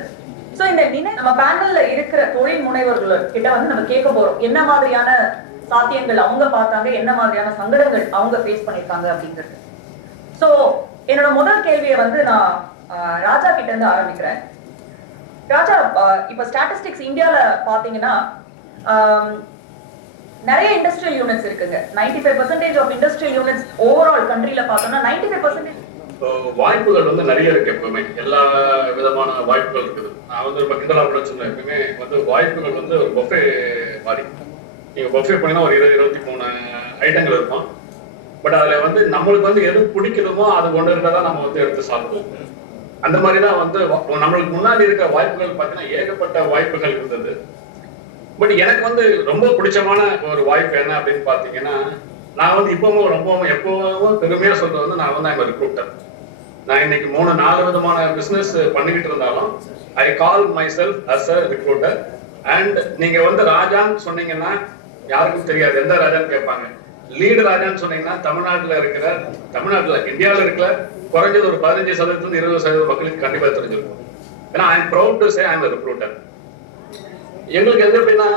ஸோ இந்த நம்ம பேனல்ல இருக்கிற தொழில் முனைவோர்கள் கிட்ட வந்து நம்ம கேட்க போறோம் என்ன மாதிரியான சாத்தியங்கள் அவங்க பார்த்தாங்க, என்ன மாதிரியான சங்கடங்கள் அவங்க ஃபேஸ் பண்ணிருக்காங்க அப்படிங்கிறது. ஸோ என்னோட முதல் கேள்வியை வந்து நான் ராஜா கிட்ட இருந்து ஆரம்பிக்கிறேன். ராஜா, இப்ப ஸ்டாட்டிஸ்டிக்ஸ் இந்தியால பாத்தீங்கன்னா நிறைய இண்டஸ்ட்ரியல் யூனிட்ஸ் இருக்குங்க. 95% ஆஃப் இண்டஸ்ட்ரியல் யூனிட்ஸ் ஓவரால் கண்ட்ரில பார்த்தோம்னா 95% வாய்ப்புகள் வந்து நிறைய இருக்கு. எப்பவுமே எல்லா விதமான வாய்ப்புகள் இருக்குது. நான் வந்து ரொம்ப கிண்டலா கூட சொன்னேன், எப்பவுமே வந்து வாய்ப்புகள் வந்து ஒரு பஃபே மாதிரி. நீங்க பஃபே பண்ணினா ஒரு 20-23 ஐட்டங்கள் இருக்கும். பட் அதுல வந்து நம்மளுக்கு வந்து எது பிடிக்குதுமோ அது கொண்டு இருந்தாதான் நம்ம வந்து எடுத்து சாப்பிடுவோம். அந்த மாதிரிதான் வந்து நம்மளுக்கு முன்னாடி இருக்கிற வாய்ப்புகள் பார்த்தீங்கன்னா ஏகப்பட்ட வாய்ப்புகள் இருந்தது. பட் எனக்கு வந்து ரொம்ப பிடிச்சமான ஒரு வாய்ப்பு என்ன அப்படின்னு பாத்தீங்கன்னா, நான் வந்து எப்பவும் பெருமையா சொல்றது வந்து நான் வந்து ஐம் ரிக்ரூட்டர். நான் இன்னைக்கு 3-4 விதமான பிசினஸ் பண்ணிக்கிட்டு இருந்தாலும் I call myself as a recruiter. And நீங்க வந்து ராஜான்னு சொன்னீங்கன்னா யாருக்கும் தெரியாது எந்த ராஜான்னு கேட்பாங்க. லீடு ராஜான்னு சொன்னீங்கன்னா தமிழ்நாட்டுல இந்தியாவில இருக்கிற குறைஞ்சது ஒரு 15% 20% மக்களுக்கு கண்டிப்பா தெரிஞ்சிருக்கும். ஏன்னா I am proud to say I am recruiter. எங்களுக்கு எது எப்படின்னா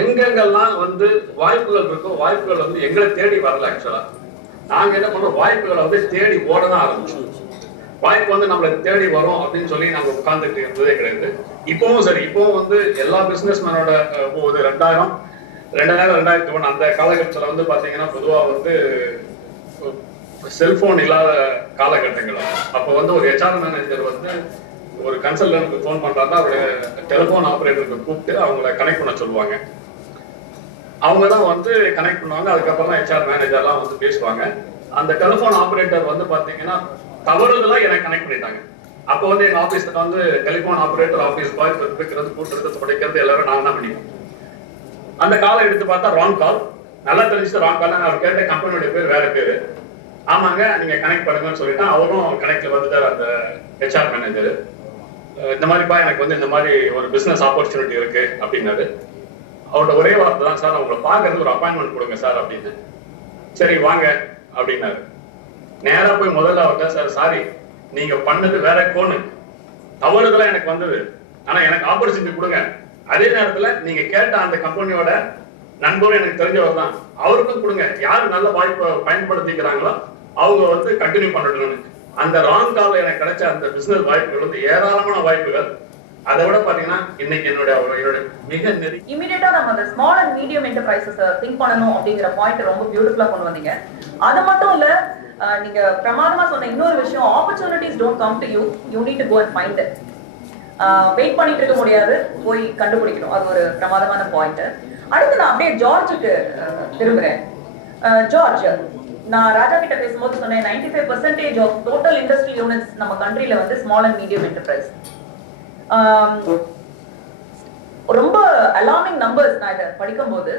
எங்கெங்கெல்லாம் வந்து வாய்ப்புகள் இருக்கோ வாய்ப்புகள் வந்து எங்களை தேடி வரல. ஆக்சுவலா நாங்க என்ன பண்றோம், வாய்ப்புகளை வந்து தேடி ஓடதான் ஆரம்பிச்சோம். வாய்ப்பு வந்து நம்மளை தேடி வரும் அப்படின்னு சொல்லி நாங்க உட்கார்ந்துட்டு இருந்ததே கிடையாது. இப்பவும் சரி, இப்பவும் வந்து எல்லா பிசினஸ் மேனோட 2000 2001 அந்த காலகட்டத்தில் வந்து பாத்தீங்கன்னா பொதுவா வந்து செல்போன் இல்லாத காலகட்டங்கள். அப்போ வந்து ஒரு ஹெச்ஆர் மேனேஜர் வந்து ஒரு கன்சல்டன்ட்க்கு ஃபோன் பண்றாங்க, அவருடைய டெலிபோன் ஆபரேட்டருக்கு கூப்பிட்டு அவங்கள கனெக்ட் பண்ண சொல்லுவாங்க. அவங்க தான் வந்து கனெக்ட் பண்ணுவாங்க. அதுக்கப்புறம் தான் ஹெச்ஆர் மேனேஜர்லாம் வந்து பேசுவாங்க. அந்த டெலிபோன் ஆபரேட்டர் வந்து பாத்தீங்கன்னா தவறுதலா எனக்கு கனெக்ட் பண்ணிட்டாங்க. அப்போ வந்து எங்க ஆபீஸ்ல வந்து டெலிபோன் ஆபரேட்டர், ஆபீஸ் பாய், பிரிக்கிறது, கூட்டுறது, துடைக்கிறது எல்லாரும் நாங்க தான் பண்ணிப்போம். அந்த காலை எடுத்து பார்த்தா ராங் கால். நல்லா தெரிஞ்சுட்டு ராங் கால். அவர் கேட்ட கம்பெனியோட பேர் வேற பேரு. ஆமாங்க நீங்க கனெக்ட் பண்ணுங்கன்னு சொல்லிட்டு அவரும் கனெக்ட்ல வந்துட்டார் அந்த ஹெச்ஆர் மேனேஜர். இந்த மாதிரிப்பா எனக்கு வந்து இந்த மாதிரி ஒரு பிசினஸ் ஆப்பர்ச்சுனிட்டி இருக்கு அப்படின்னாரு. அவரோட ஒரே வார்த்தை தான், சார் உங்களை பாக்குறதுக்கு ஒரு அப்பாயின்மெண்ட் கொடுங்க சார் அப்படின்னு. சரி வாங்க அப்படின்னாரு. நேரா போய் முதல்ல அவர்கிட்ட, சாரி நீங்க பண்ணது வேற கோன்னு தவறுதெல்லாம் எனக்கு வந்தது, ஆனா எனக்கு ஆப்பர்ச்சுனிட்டி கொடுங்க. அதே நேரத்துல நீங்க கேட்ட அந்த கம்பெனியோட நண்பரும் எனக்கு தெரிஞ்சவர் தான், அவருக்கும் கொடுங்க. யாரு நல்ல வாய்ப்பை பயன்படுத்திக்கிறாங்களோ அவங்க வந்து கண்டினியூ பண்ணணும்னு. அந்த ராங் கால்ல எனக்கு கிடைச்ச அந்த பிசினஸ் வாய்ப்புகள் வந்து ஏராளமான வாய்ப்புகள். அதை விட பாத்தீங்கன்னா இன்னைக்கு என்னோட மிக இமிடியேட்டா நம்ம அந்த small and medium enterprises think பண்ணணும் அப்படிங்கிற பாயிண்ட் ரொம்ப பியூட்டிஃபுல்லா கொண்டு வந்தீங்க. அது மட்டும் இல்ல, நீங்க பிரமாதமா சொன்ன இன்னொரு விஷயம், opportunities don't come to you, you need to go and find it. Wait பண்ணிட்டு இருக்க முடியாது, போய் கண்டுபிடிக்கணும். அது ஒரு பிரமாதமான பாயிண்ட். அடுத்து நான் அப்படியே ஜார்ஜுக்கு திரும்புறேன். ஜார்ஜ், நான் ராஜா கிட்ட பேசும்போது சொன்னேன் 95% ஆஃப் டோட்டல் இண்டஸ்ட்ரியல் யூனிட்ஸ் நம்ம கண்ட்ரில வந்து ஸ்மால் அண்ட் மீடியம் என்டர்பிரைஸ். ரொம்ப அலார்மிங் நம்பர்ஸ். நான் இதை படிக்கும்போது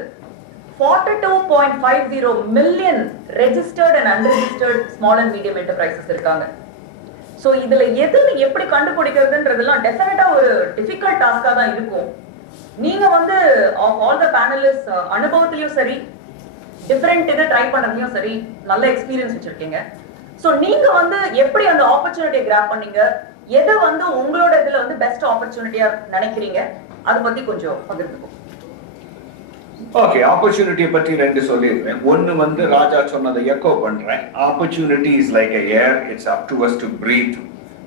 42.50 million registered and unregistered small and medium enterprises இருக்காங்க. சோ இதுல எது எப்படி கண்டுபிடிக்கிறதுன்றதெல்லாம் டெஃபினட்டா ஒரு டிஃபிகல்ட் டாஸ்கா தான் இருக்கும். நீங்க வந்து ஆல் த பேனலிஸ்ட் அனுபவத்திலயும் சரி, டிஃபரெண்ட் இதை ட்ரை பண்ணதுலயும் சரி நல்ல எக்ஸ்பீரியன்ஸ் வச்சிருக்கீங்க. சோ நீங்க வந்து எப்படி அந்த ஆப்பர்ச்சுனிட்டியை கிராப் பண்ணீங்க, எதை வந்து உங்களோட இதுல வந்து பெஸ்ட் ஆப்பர்ச்சுனிட்டியா நினைக்கிறீங்க, அதை பத்தி கொஞ்சம் பகிர்ந்துக்கோங்க. ஓகே, ஆப்பர்ச்சுனிட்டியை பற்றி ரெண்டு சொல்லிடுறேன். ஒன்னு வந்து ராஜா சொன்னதை எக்கோ பண்றேன். Opportunity is like a air, it's up to us to breathe.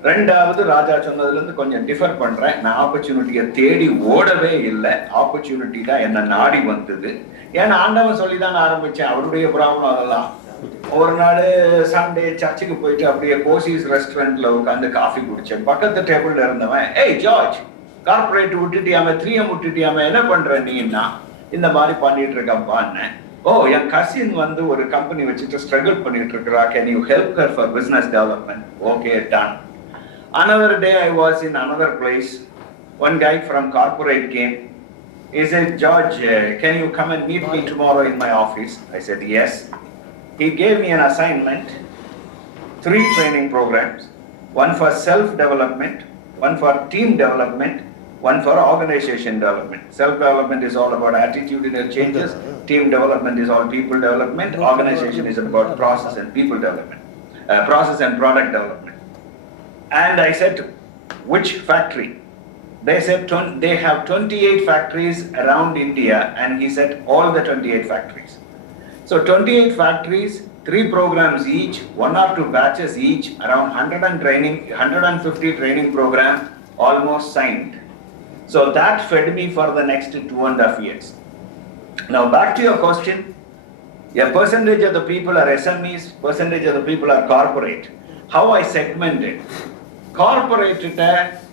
ரெண்டாவது ராஜா சொன்னதுல இருந்து கொஞ்சம் டிஃபர் பண்றேன். நான் ஆப்பர்ச்சுனிட்டியை தேடி ஓடவே இல்லை, ஆப்பர்ச்சுனிட்டி தான் என்ன நாடி வந்தது. ஏன்னா ஆண்டவன் சொல்லி தான் ஆரம்பிச்சேன், அவருடைய ப்ராப்ளம் அதெல்லாம். ஒரு நாள் சண்டே சர்ச்சுக்கு போயிட்டு அப்படியே கோசிஸ் ரெஸ்டாரண்ட்ல உட்காந்து காஃபி குடிச்சேன். பக்கத்து டேபிள்ல இருந்தவன், ஏய் ஜார்ஜ், கார்பரேட் விட்டுட்டியாம 3M விட்டுட்டியாம என்ன பண்ற நீன்னா, இந்த மாதிரி பண்ணிட்டு இருக்கப்பான்னு. ஓ, என் கசின் வந்து ஒரு கம்பெனி வச்சுட்டு ஸ்ட்ரகிள் பண்ணிட்டு இருக்கிறா, can you help her for business development? Okay, done. Another day I was in another place. One guy from corporate came. He said, George, can you come and meet me tomorrow in my office? I said, yes. He gave me an assignment, 3 training programs, one for self-development, one for team development, one for organization development. Self-development is all about attitudinal changes. Team development is all people development. Organization is about process and people development, process and product development. And I said, which factory? They said they have 28 factories around India, and he said all the 28 factories. So 28 factories, 3 programs each, 1 or 2 batches each, around 150 training program almost signed. So that fed me for the next 2.5 years. Now back to your question, a percentage of the people are SMEs, percentage of the people are corporate. How I segmented? Corporate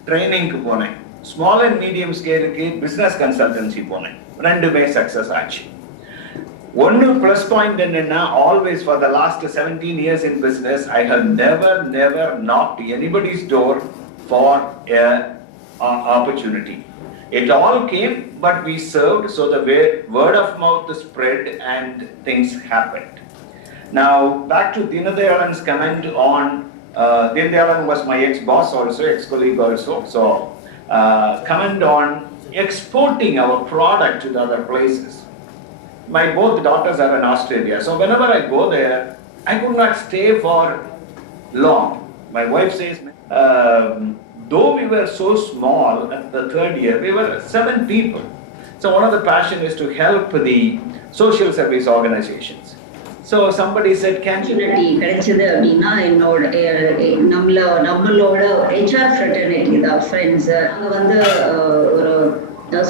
training ku போனேன், small and medium scale க்கு business consultancy போனேன், ரெண்டுமே success ஆச்சு. ஒன்னு plus point என்னன்னா, always for the last 17 years in business, I have never knocked anybody's door for a opportunity. It all came, but we served, so the word of mouth spread and things happened. Now back to Dinayalan's comment on Dinayalan was my ex-boss also, ex-colleague also. So comment on exporting our product to the other places. My both daughters are in Australia, so whenever I go there, I could not stay for long. My wife says, though we were so small at the 3rd year, we were 7 people. So one of the passion is to help the social service organizations. So somebody said, can you... கிடைச்சது அப்படின்னா, என்னோட நம்மளோட HR fraternity தான், ஃப்ரெண்ட்ஸ். அங்கே வந்து ஒரு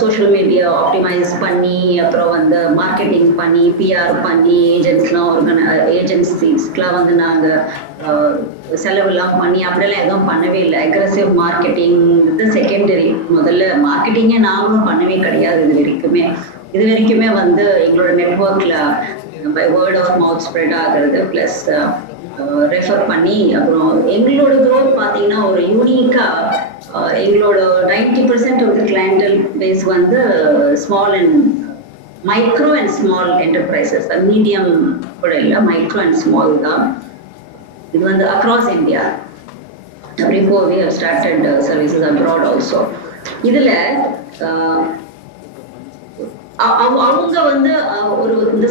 சோஷியல் மீடியா ஆப்டிமைஸ் பண்ணி, அப்புறம் வந்து மார்க்கெட்டிங் பண்ணி, பிஆர் பண்ணி, ஏஜென்சிஸ்க்கெலாம் வந்து நாங்கள் செலவுலாம் பண்ணி அப்படியெல்லாம் எதுவும் பண்ணவே இல்லை. அக்ரெசிவ் மார்க்கெட்டிங் இது செகண்டரி. முதல்ல மார்க்கெட்டிங்கே நாங்களும் பண்ணவே கிடையாது இது வரைக்குமே வந்து எங்களோட நெட்வொர்க்கில் by word of mouth spread ஆகிறது, ப்ளஸ் ரெஃபர் பண்ணி. அப்புறம் எங்களோட க்ரோத் பார்த்தீங்கன்னா ஒரு யூனிக்காக எங்களோட 90% ஆஃப் த கிளையண்டல் பேஸ் வந்து small and micro and small enterprises, medium கூட இல்லை, மைக்ரோ அண்ட் ஸ்மால் தான். இது வந்து across India. Before we have started services abroad also. இதில் அவங்க வந்து ஒரு இந்த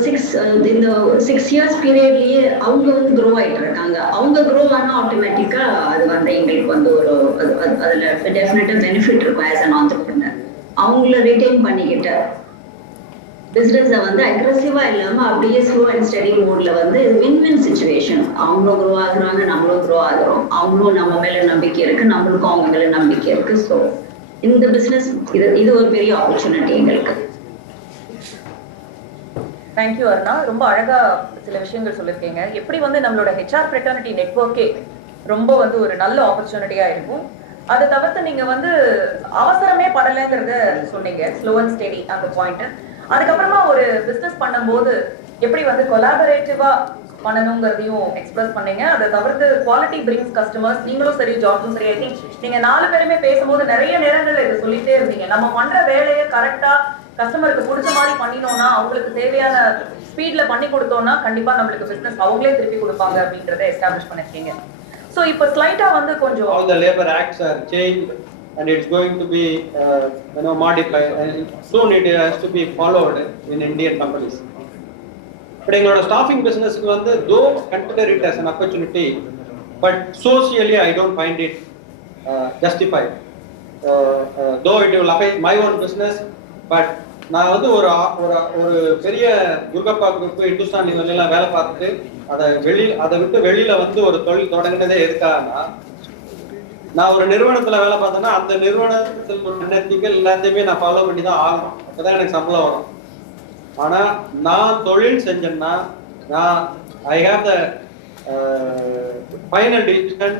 6 years பீரியட்லயே அவங்க வந்து க்ரோ ஆயிட்டு இருக்காங்க. அவங்க க்ரோ ஆனால் ஆட்டோமேட்டிக்கா அது வந்து எங்களுக்கு வந்து ஒரு அதுல டெஃபினட்டா பெனிஃபிட் இருக்கும் ஆஸ் அன் ஆண்டர்பிரினர். அவங்கள ரிட்டைன் பண்ணிக்கிட்ட பிசினஸை வந்து அக்ரெசிவா இல்லாம அப்படியே ஸ்லோ அண்ட் ஸ்டடி மோட்ல வந்து இது வின் சிச்சுவேஷன். அவங்களும் க்ரோ ஆகுறாங்க, நம்மளும் க்ரோ ஆகுறோம். அவங்களும் நம்ம மேல நம்பிக்கை இருக்கு, நம்மளுக்கும் அவங்க மேல நம்பிக்கை இருக்கு. ஸோ இந்த பிசினஸ் இது ஒரு பெரிய ஆப்பர்ச்சுனிட்டி எங்களுக்கு. தேங்க்யூ அருணா, ரொம்ப அழகா சில விஷயங்கள் சொல்லியிருக்கீங்க. எப்படி வந்து நம்மளோட HR fraternity நெட்வொர்க்கே ரொம்ப வந்து ஒரு நல்ல ஆப்பர்ச்சுனிட்டியா இருக்கும். அதை தவிர்த்து நீங்க வந்து அவசரமே படலைங்கிறத சொன்னீங்க, ஸ்லோ அண்ட் ஸ்டெடி அந்த பாயிண்ட். அதுக்கப்புறமா ஒரு பிசினஸ் பண்ணும்போது எப்படி வந்து கொலாபரேட்டிவா பண்ணணுங்கிறதையும் எக்ஸ்பிரஸ் பண்ணீங்க. அதை தவிர்த்து குவாலிட்டி பிரிங்ஸ் கஸ்டமர்ஸ், நீங்களும் சரி ஜார்ஜும் சரி, ஐ திங்க் நீங்க 4 பேருமே பேசும்போது நிறைய நேரங்கள்ல இதை சொல்லிட்டே இருந்தீங்க. நம்ம பண்ற வேலையை கரெக்டா கஸ்டமருக்கு பிடிச்ச மாதிரி பண்ணினோம்னா, அவங்களுக்கு தேவையான ஸ்பீட்ல பண்ணி கொடுத்தோம்னா கண்டிப்பா நம்மளுக்கு பிசினஸ் அவங்களே திருப்பி கொடுப்பாங்க அப்படின்றத எஸ்டாப்லிஷ் பண்ணிருக்கீங்க. சோ இப்போ ஸ்லைட்டா வந்து கொஞ்சம் all the labor acts are changed and it's going to be modified and soon it has to be followed in Indian companies. But எங்களோட ஸ்டாஃபிங் பிசினஸ்க்கு வந்து though consider it as an opportunity, but socially I don't find it justified. Though it will affect my own business, but நான் வந்து ஒரு பெரிய துர்கப்பா குரூப் இந்துஸ்தான் யூனிவர்லாம் வேலை பார்த்துட்டு அதை விட்டு வெளியில வந்து ஒரு தொழில் தொடங்கினதே எதுக்காகனா, நான் ஒரு நிறுவனத்துல வேலை பார்த்தேன்னா அந்த நிறுவனத்தில் எத்திக்கல் எல்லாத்தையுமே நான் ஃபாலோ பண்ணி தான் ஆகணும், அப்பதான் எனக்கு சம்பளம் வரும். ஆனா நான் தொழில் செஞ்சேன்னா நான் I have the final decision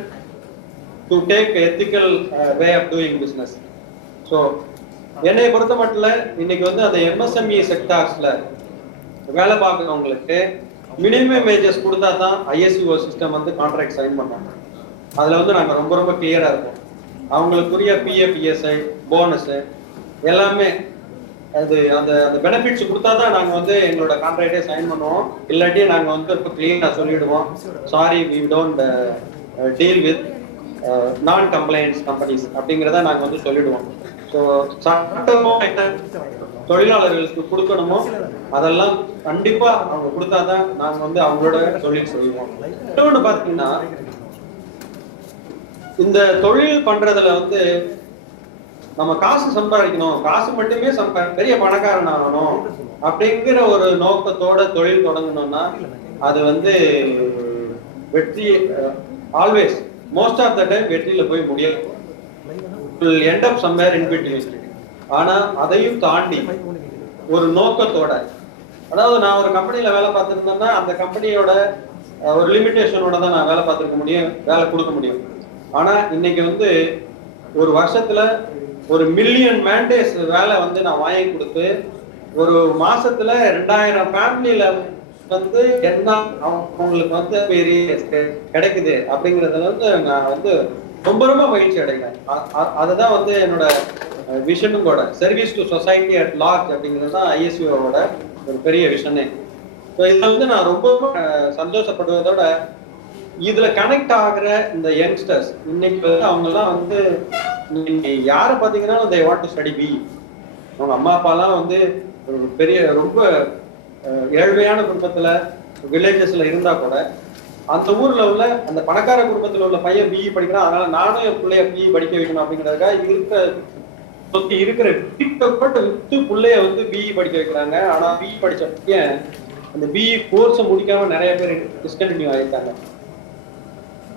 to take ethical way of doing business. So என்னை பொறுத்த மட்டும் இன்னைக்கு வந்து அந்த எம்எஸ்எம்இ செக்டார்ஸ்ல வேலை பார்க்கறவங்களுக்கு மினிமம் வேஜஸ் கொடுத்தா தான் ஐஎஸ்சிஓ சிஸ்டம் வந்து கான்ட்ராக்ட் சைன் பண்ணாங்க. அதுல வந்து நாங்க ரொம்ப ரொம்ப கிளியரா இருப்போம். அவங்களுக்குரிய பிஎஃப், இஎஸ்ஐ, போனஸ் எல்லாமே அது அந்த அந்த பெனிஃபிட்ஸ் கொடுத்தா தான் நாங்க வந்து எங்களோட கான்ட்ராக்டே சைன் பண்ணுவோம். இல்லாட்டி நாங்க வந்து ரொம்ப கிளியரா சொல்லிடுவோம், sorry we don't deal with non complaints companies அப்படிங்கிறத நாங்க வந்து சொல்லிடுவோம். ஸோ சட்டமும் தொழிலாளர்களுக்கு கொடுக்கணுமோ அதெல்லாம் கண்டிப்பா அவங்க கொடுத்தாதான் நாங்க வந்து அவங்களோட தொழில் செய்வோம். இன்னொன்று பாத்தீங்கன்னா, இந்த தொழில் பண்றதுல வந்து நம்ம காசு சம்பாதிக்கணும், காசு மட்டுமே பெரிய பணக்காரன் ஆகணும் அப்படிங்கிற ஒரு நோக்கத்தோட தொழில் தொடங்கணும்னா அது வந்து வெற்றி always most of the time வெற்றியில போய் முடியும். end up somewhere in between. ஆனா அதையும் தாண்டி ஒரு நோக்கத்தோட, அதாவது நான் ஒரு கம்பெனில வேலை பார்த்திருந்தேன்னா அந்த கம்பெனியோட ஒரு லிமிடேஷனோட தான் நான் வேலை பார்த்திருக்க முடியும், வேலை கொடுக்க முடியும். ஆனா இன்னைக்கு வந்து ஒரு வருஷத்துல ஒரு மில்லியன் மேண்டேஸ் வேலை வந்து நான் வாங்கி கொடுத்து ஒரு மாசத்துல 2000 ஃபேமிலியில வந்து என்ன அவங்களுக்கு வந்து கிடைக்குது அப்படிங்கறதுல வந்து நான் வந்து ரொம்ப ரொம்ப மகிழ்ச்சி அடைகிறேன். அதுதான் வந்து என்னோட விஷனும் கூட, service to society at large அப்படிங்கிறது தான் ஐஎஸ்சிஓவோட ஒரு பெரிய விஷனே. ஸோ இதில் வந்து நான் ரொம்ப சந்தோஷப்படுவதோட இதுல கனெக்ட் ஆகுற இந்த யங்ஸ்டர்ஸ் இன்னைக்கு வந்து அவங்கெல்லாம் வந்து யாரை பார்த்தீங்கன்னா they want to study BE. அவங்க அம்மா அப்பாலாம் வந்து ஒரு பெரிய ரொம்ப ஏழ்மையான குடும்பத்துல வில்லேஜஸ்ல இருந்தா கூட அந்த ஊர்ல உள்ள அந்த பணக்கார குடும்பத்துல உள்ள பையன் பிஇ படிக்கிறான், அதனால நானும் என் பிள்ளைய பிஇ படிக்க வைக்கணும் அப்படிங்கிறதுக்காக இருக்கிற வித்து பிள்ளைய வந்து பிஇ படிக்க வைக்கிறாங்க. ஆனா பிஇ படிச்ச பையன் அந்த பிஇ கோர்ஸை முடிக்காம நிறைய பேர் டிஸ்கண்டினியூ ஆகிட்டாங்க.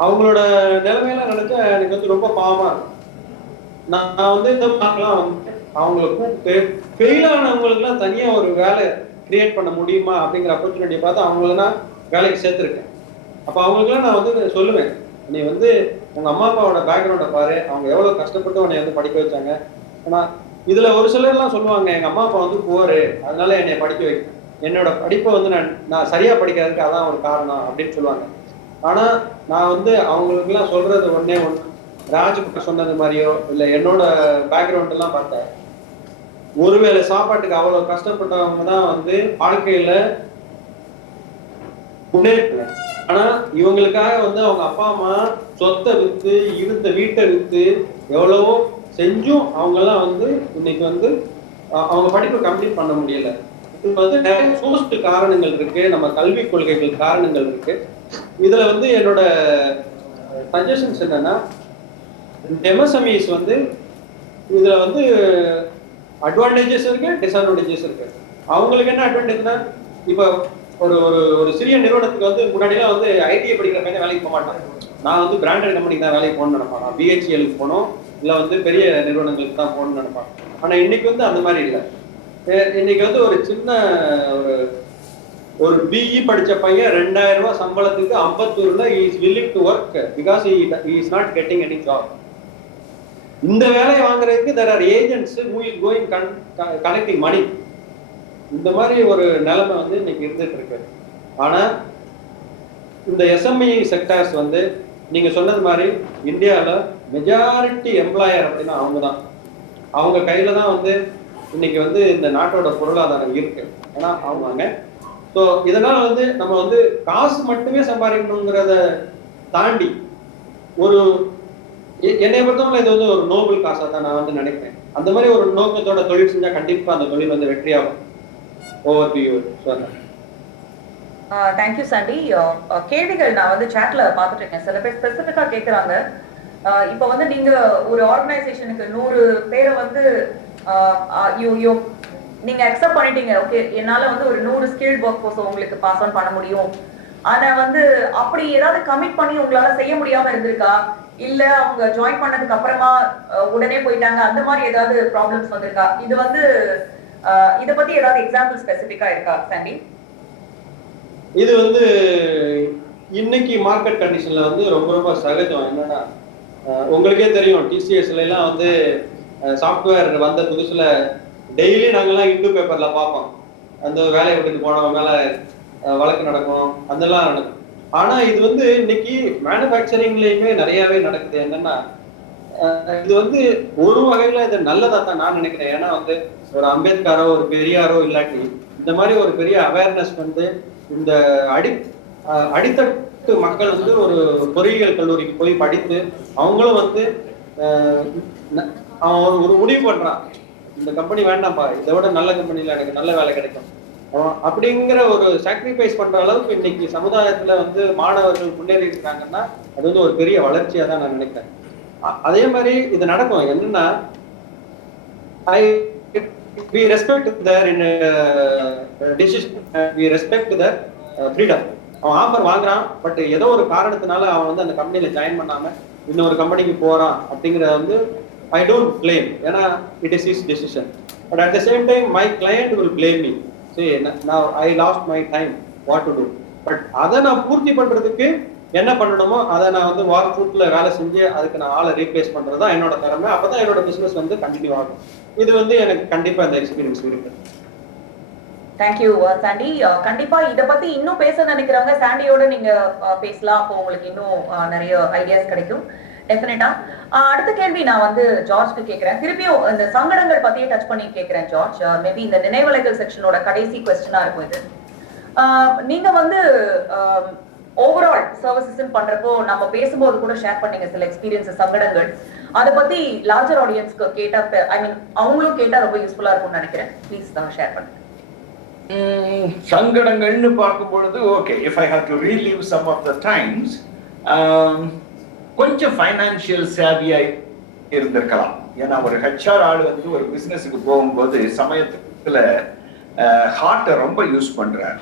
அவங்களோட நிலைமையெல்லாம் நினைச்சா எனக்கு வந்து ரொம்ப பாவமா இருக்கும். நான் வந்து இந்த மாதிரிலாம் வந்து அவங்களை கூப்பிட்டு ஃபெயில் ஆனவங்களுக்கு எல்லாம் தனியா ஒரு வேலை கிரியேட் பண்ண முடியுமா அப்படிங்கிற ஆப்பர்ச்சுனிட்டியை பார்த்து அவங்களெல்லாம் வேலைக்கு சேர்த்துருக்கேன். அப்ப அவங்களுக்குலாம் நான் வந்து சொல்லுவேன், நீ வந்து உங்க அம்மா அப்பாவோட பேக்ரவுண்டை பாரு, அவங்க எவ்வளவு கஷ்டப்பட்டு உன்னை வந்து படிக்க வச்சாங்க. ஆனா இதுல ஒரு சிலர் எல்லாம் சொல்லுவாங்க, எங்க அம்மா அப்பா வந்து போரு அதனால என்னை படிக்க வைக்க, என்னோட படிப்பை வந்து நான் சரியா படிக்கிறதுக்கு அதான் ஒரு காரணம் அப்படின்னு சொல்லுவாங்க. ஆனா நான் வந்து அவங்களுக்கு எல்லாம் சொல்றது ஒண்ணு ராஜ்குமார் சொன்னது மாதிரியோ இல்ல என்னோட பேக்ரவுண்ட் எல்லாம் பார்த்தேன், ஒருவேளை சாப்பாட்டுக்கு அவ்வளவு கஷ்டப்பட்டவங்க தான் வந்து வாழ்க்கையில முன்னேற்ற. ஆனா இவங்களுக்காக வந்து அவங்க அப்பா அம்மா சொத்தை வித்து இருந்த வீட்டை வித்து எவ்வளவோ செஞ்சும் அவங்க எல்லாம் வந்து இன்னைக்கு வந்து அவங்க படிப்பை கம்ப்ளீட் பண்ண முடியல. இது வந்து நிறைய சோர்ஸ்டு காரணங்கள் இருக்கு, நம்ம கல்வி கொள்கைகள் காரணங்கள் இருக்கு. இதுல வந்து என்னோட சஜஷன்ஸ் என்னன்னா, எம்எஸ்எம்இஸ் வந்து இதுல வந்து அட்வான்டேஜஸ் இருக்கு, டிஸ்அட்வான்டேஜஸ் இருக்கு. அவங்களுக்கு என்ன அட்வான்டேஜ்னா, இப்போ ஒரு ஒரு ஒரு சிறிய நிறுவனத்துக்கு வந்து முன்னாடிலாம் வந்து ஐடிஐ படிக்கிற பையன் வேலைக்கு போக மாட்டான். நான் வந்து பிராண்டட் கம்பெனிக்கு தான் வேலைக்கு போகணும்னு நினைப்பான், நான் பிஹெச்எலுக்கு போனோம் இல்லை வந்து பெரிய நிறுவனங்களுக்கு தான் போகணும்னு நினைப்பான். ஆனால் இன்னைக்கு வந்து அந்த மாதிரி இல்லை. இன்னைக்கு வந்து ஒரு சின்ன ஒரு பிஇ படிச்ச பையன் 2000 ரூபாய் சம்பளத்துக்கு அம்பத்தூர்ல is willing to work because he is not getting any job. இந்த வேலையை வாங்குறதுக்கு there are agents who is going connecting money. இந்த மாதிரி ஒரு நிலைமை வந்து இன்னைக்கு இருந்துட்டு இருக்கு. ஆனா இந்த எஸ்எம்இ செக்டார்ஸ் வந்து நீங்க சொன்னது மாதிரி இந்தியாவில் மெஜாரிட்டி எம்ப்ளாயர் அப்படின்னா அவங்க தான். அவங்க கையில தான் வந்து இன்னைக்கு வந்து இந்த நாட்டோட பொருளாதாரம் இருக்கு. ஏன்னா ஆமாங்க. ஸோ இதனால வந்து நம்ம வந்து காசு மட்டுமே சம்பாதிக்கணுங்கிறத தாண்டி ஒரு என்னை பொறுத்தவரை இது வந்து ஒரு நோபல் காசாக தான் நான் வந்து நினைக்கிறேன். அந்த மாதிரி ஒரு நோக்கத்தோட தொழில் செஞ்சா கண்டிப்பா அந்த தொழில் வந்து வெற்றியாகும். Over to you sir. Thank you Sandy. கேள்விகள் நான் வந்து சாட்ல பார்த்துட்டு இருக்கேன். சில பேர் ஸ்பெசிஃபிக்கா கேட்குறாங்க. இப்போ வந்து நீங்க ஒரு ஆர்கனைசேஷனுக்கு 100 பேரை வந்து நீங்க அக்செப்ட் பண்ணிட்டீங்க. ஓகே, என்னால வந்து ஒரு 100 ஸ்கில்ட் ஒர்க் ஃபோர்ஸ் உங்களுக்கு பாஸ் ஆன் பண்ண முடியும். ஆனா வந்து அப்படி ஏதாவது கமிட் பண்ணி உங்களால செய்ய முடியாம இருந்திருக்கா? இல்ல அவங்க ஜாயின் பண்ணதுக்கு அப்புறமா உடனே போயிட்டாங்க, அந்த மாதிரி ஏதாவது ப்ராப்ளம்ஸ் வந்திருக்கா? இது வந்து இத பத்தி ஏதாவது எக்ஸாம்பிள் ஸ்பெசிஃபிக்கா இருக்கா சாண்டி? இது வந்து இன்னைக்கு மார்க்கெட் கண்டிஷன்ல வந்து ரொம்ப ரொம்ப சகஜம். என்னன்னா உங்களுக்கே தெரியும், டிசிஎஸ்ல எல்லாம் வந்து சாஃப்ட்வேர் வந்த புதுசுல டெய்லி நாங்கெல்லாம் இந்து பேப்பர்ல பார்ப்போம். அந்த வேலையை விட்டுட்டு போனவங்க மேல வழக்கு நடக்கும், அதெல்லாம் நடக்கும். ஆனா இது வந்து இன்னைக்கு மேனுஃபேக்சரிங்லயுமே நிறையவே நடக்குது. என்னன்னா இது வந்து ஒரு வகையில இது நல்லதா தான் நான் நினைக்கிறேன். ஏன்னா வந்து ஒரு அம்பேத்கரோ ஒரு பெரியாரோ இல்லாட்டி இந்த மாதிரி ஒரு பெரிய அவேர்னஸ் வந்து இந்த அடித்தட்டு மக்கள் வந்து ஒரு பொறியியல் கல்லூரிக்கு போய் படித்து அவங்களும் வந்து அவன் ஒரு முடிவு பண்றான், இந்த கம்பெனி வேண்டாம்ப்பா, இதை விட நல்ல கம்பெனில எனக்கு நல்ல வேலை கிடைக்கும் அப்படிங்கிற ஒரு சாக்ரிஃபைஸ் பண்ற அளவுக்கு இன்னைக்கு சமுதாயத்துல வந்து மாணவர்கள் முன்னேறி இருக்காங்கன்னா அது வந்து ஒரு பெரிய வளர்ச்சியா தான் நான் நினைக்கிறேன். அதே மாதிரி இது நடக்கும். என்னன்னா we respect their decision, we respect their freedom. அவன் ஆஃபர் வாங்குறான், பட் ஏதோ ஒரு காரணத்தினால அவன் வந்து அந்த கம்பெனில ஜாயின் பண்ணாம இன்னொரு கம்பெனிக்கு போறான் அப்படிங்கறத வந்து I don't blame. ஏன்னா it is his decision. But at the same time my client will blame me. See, now I lost my time, what to do? But அதை நான் பூர்த்தி பண்றதுக்கு என்ன பண்ணணுமோ அதை நான் வந்து வார்க் ஃபுட்ல வேலை செஞ்சு அதுக்கு நான் ஆளை ரீப்ளேஸ் பண்றதா என்னோட திறமை. அப்பதான் என்னோட பிசினஸ் வந்து கண்டினியூ ஆகும். இது வந்து எனக்கு கண்டிப்பா இந்த எக்ஸ்பீரியன்ஸ் இருக்கு. தேங்க்யூ சாண்டி. கண்டிப்பா இத பத்தி இன்னும் பேச நினைக்கிறவங்க சாண்டியோட நீங்க பேசலாம். அப்போ உங்களுக்கு இன்னும் நிறைய ஐடியாஸ் கிடைக்கும் டெஃபினட்டா. அடுத்த கேள்வி நான் வந்து ஜார்ஜ்க்கு கேட்கிறேன். திருப்பியும் இந்த சங்கடங்கள் பத்தியே டச் பண்ணி கேட்கிறேன் ஜார்ஜ். மேபி இந்த நினைவலைகள் செக்ஷனோட கடைசி கொஸ்டினா இருக்கும் இது. நீங்க வந்து ஓவரால் சர்வீசஸ் பண்றப்போ நம்ம பேசும்போது கூட ஷேர் பண்ணீங்க சில எக்ஸ்பீரியன்ஸ், சங்கடங்கள். அதை பத்தி லார்ஜர் ஆடியன்ஸ்க்கு கேட்டா, ஐ மீன் அவங்களும் கேட்டா ரொம்ப யூஸ்ஃபுல்லா இருக்கும்னு நினைக்கிறேன். ப்ளீஸ் ஷேர் பண்ணுங்க. சங்கடங்கள்னு பார்க்கும் பொழுது okay, if I have to relieve some of the times கொஞ்சம் ஃபைனான்சியல் சேவியா இருந்திருக்கலாம். ஏன்னா ஒரு ஹெச்ஆர் ஆள் வந்து ஒரு பிசினஸுக்கு போகும்போது சமயத்துல ஹார்ட்டை ரொம்ப யூஸ் பண்றாரு.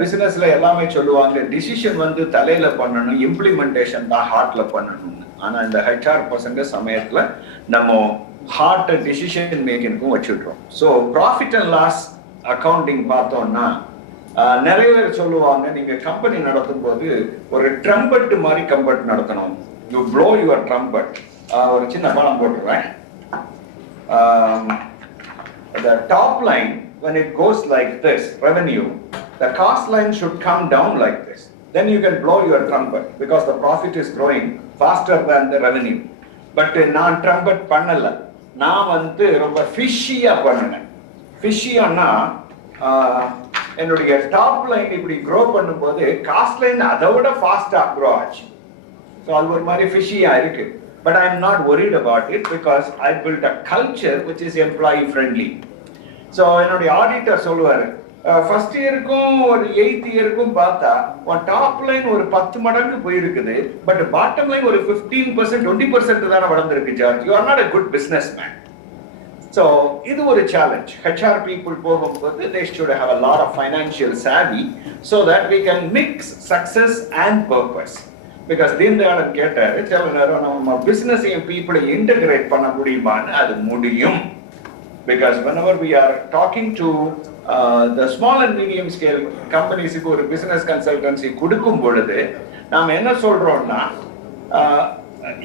பிசினஸ்ல எல்லாமே சொல்லுவாங்க டிசிஷன் வந்து தலையில பண்ணணும், இம்ப்ளிமெண்டேஷன் தான் ஹார்ட்ல பண்ணணும்னு. ஆனா இந்த ஹெச்ஆர் பசங்க சமயத்துல நம்ம ஹார்ட்டை டிசிஷன் மேக்கிங்கும் வச்சுடுறோம். So profit and loss accounting பார்த்தோம்னா நிறைய பேர் சொல்லுவாங்க, நீங்க கம்பெனி நடத்தும் போது ஒரு ட்ரம்பட் மாதிரி கம்பெனி நடத்தணும். You blow your trumpet. ஒரு சின்ன பணம் போட்டுறேன். The top line, when it goes like this, revenue, the cost line should come down like this. Then you can blow your trumpet because the profit is growing faster than the revenue. But நான் trumpet பண்ணல, நான் வந்து ரொம்ப ஃபிஷியா பண்ணினேன். ஃபிஷியானா என்னுடைய டாப் லைன் இப்படி க்ரோ பண்ணும்போது காஸ்ட் லைன் அதை விட ஃபாஸ்டா க்ரோ ஆச்சு. ஸோ அது ஒரு மாதிரி ஃபிஷியா இருக்கு. But I am not worried about it because I built a culture which is employee friendly. So என்னுடைய ஆடிட்டர் சொல்லுவாரு, ஃபர்ஸ்ட் இயருக்கும் ஒரு 8th இயருக்கும் பார்த்தா உன் டாப் லைன் ஒரு 10 மடங்கு போயிருக்குது, பட் பாட்டம் லைன் ஒரு 15% 20% தானே வளர்ந்துருக்கு George. You are not a good businessman. So இது ஒரு சேலஞ்ச். HR people போகும்போது they should have a lot of financial savvy so that we can mix success and purpose. Because தீன்தயாளன் கேட்டாரு, சில நேரம் நம்ம பிசினஸையும் பீப்புளை இன்டகிரேட் பண்ண முடியுமான்னு. அது முடியும். Because whenever we are talking to the small and medium scale companies-க்கு ஒரு business consultancy கொடுக்கும் பொழுது நாம என்ன சொல்றோம்னா,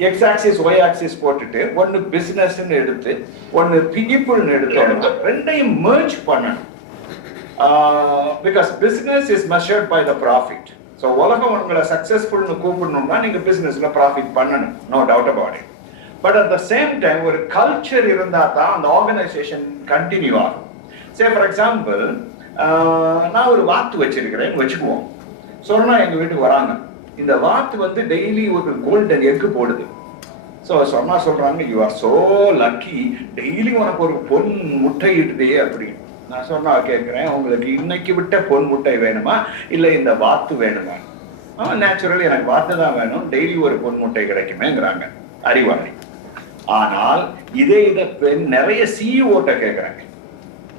எக்ஸ் ஆக்சிஸ் ஒய் ஆக்சிஸ் போட்டுட்டு ஒன்னு பிசினஸ்ன்னு எடுத்து ஒன்னு பீப்புள்னு எடுத்தோம்னா ரெண்டையும் merge பண்ணணும். Because business is measured by the profit. So உலகம் உங்களை சக்சஸ்ஃபுல்னு கூப்பிடணும்னா நீங்க பிசினஸ்ல ப்ராஃபிட் பண்ணணும், no doubt about it. But at the same time ஒரு கல்ச்சர் இருந்தா தான் அந்த ஆர்கனைசேஷன் கண்டினியூ ஆகும். சே ஃபார் எக்ஸாம்பிள், நான் ஒரு வாத்து வச்சிருக்கிறேன் வச்சுக்குவோம். சொன்னா எங்க வீட்டுக்கு வராங்க, இந்த வாத்து வந்து டெய்லி ஒரு கோல்டன் எக்கு போடுது. ஸோ சொன்னா சொல்றாங்க, you are so lucky, daily உனக்கு ஒரு பொன் முட்டை இடுதே அப்படின்னு. நான் சொன்னா கேட்கிறேன், உங்களுக்கு இன்னைக்கு விட்ட பொன் முட்டை வேணுமா இல்லை இந்த வாத்து வேணுமா? நேச்சுரலி எனக்கு வாத்து தான் வேணும், டெய்லி ஒரு பொன் முட்டை கிடைக்குமேங்கிறாங்க அறிவாளி. ஆனால் இதை நிறைய சிஇஓட்ட கேட்கறாங்க,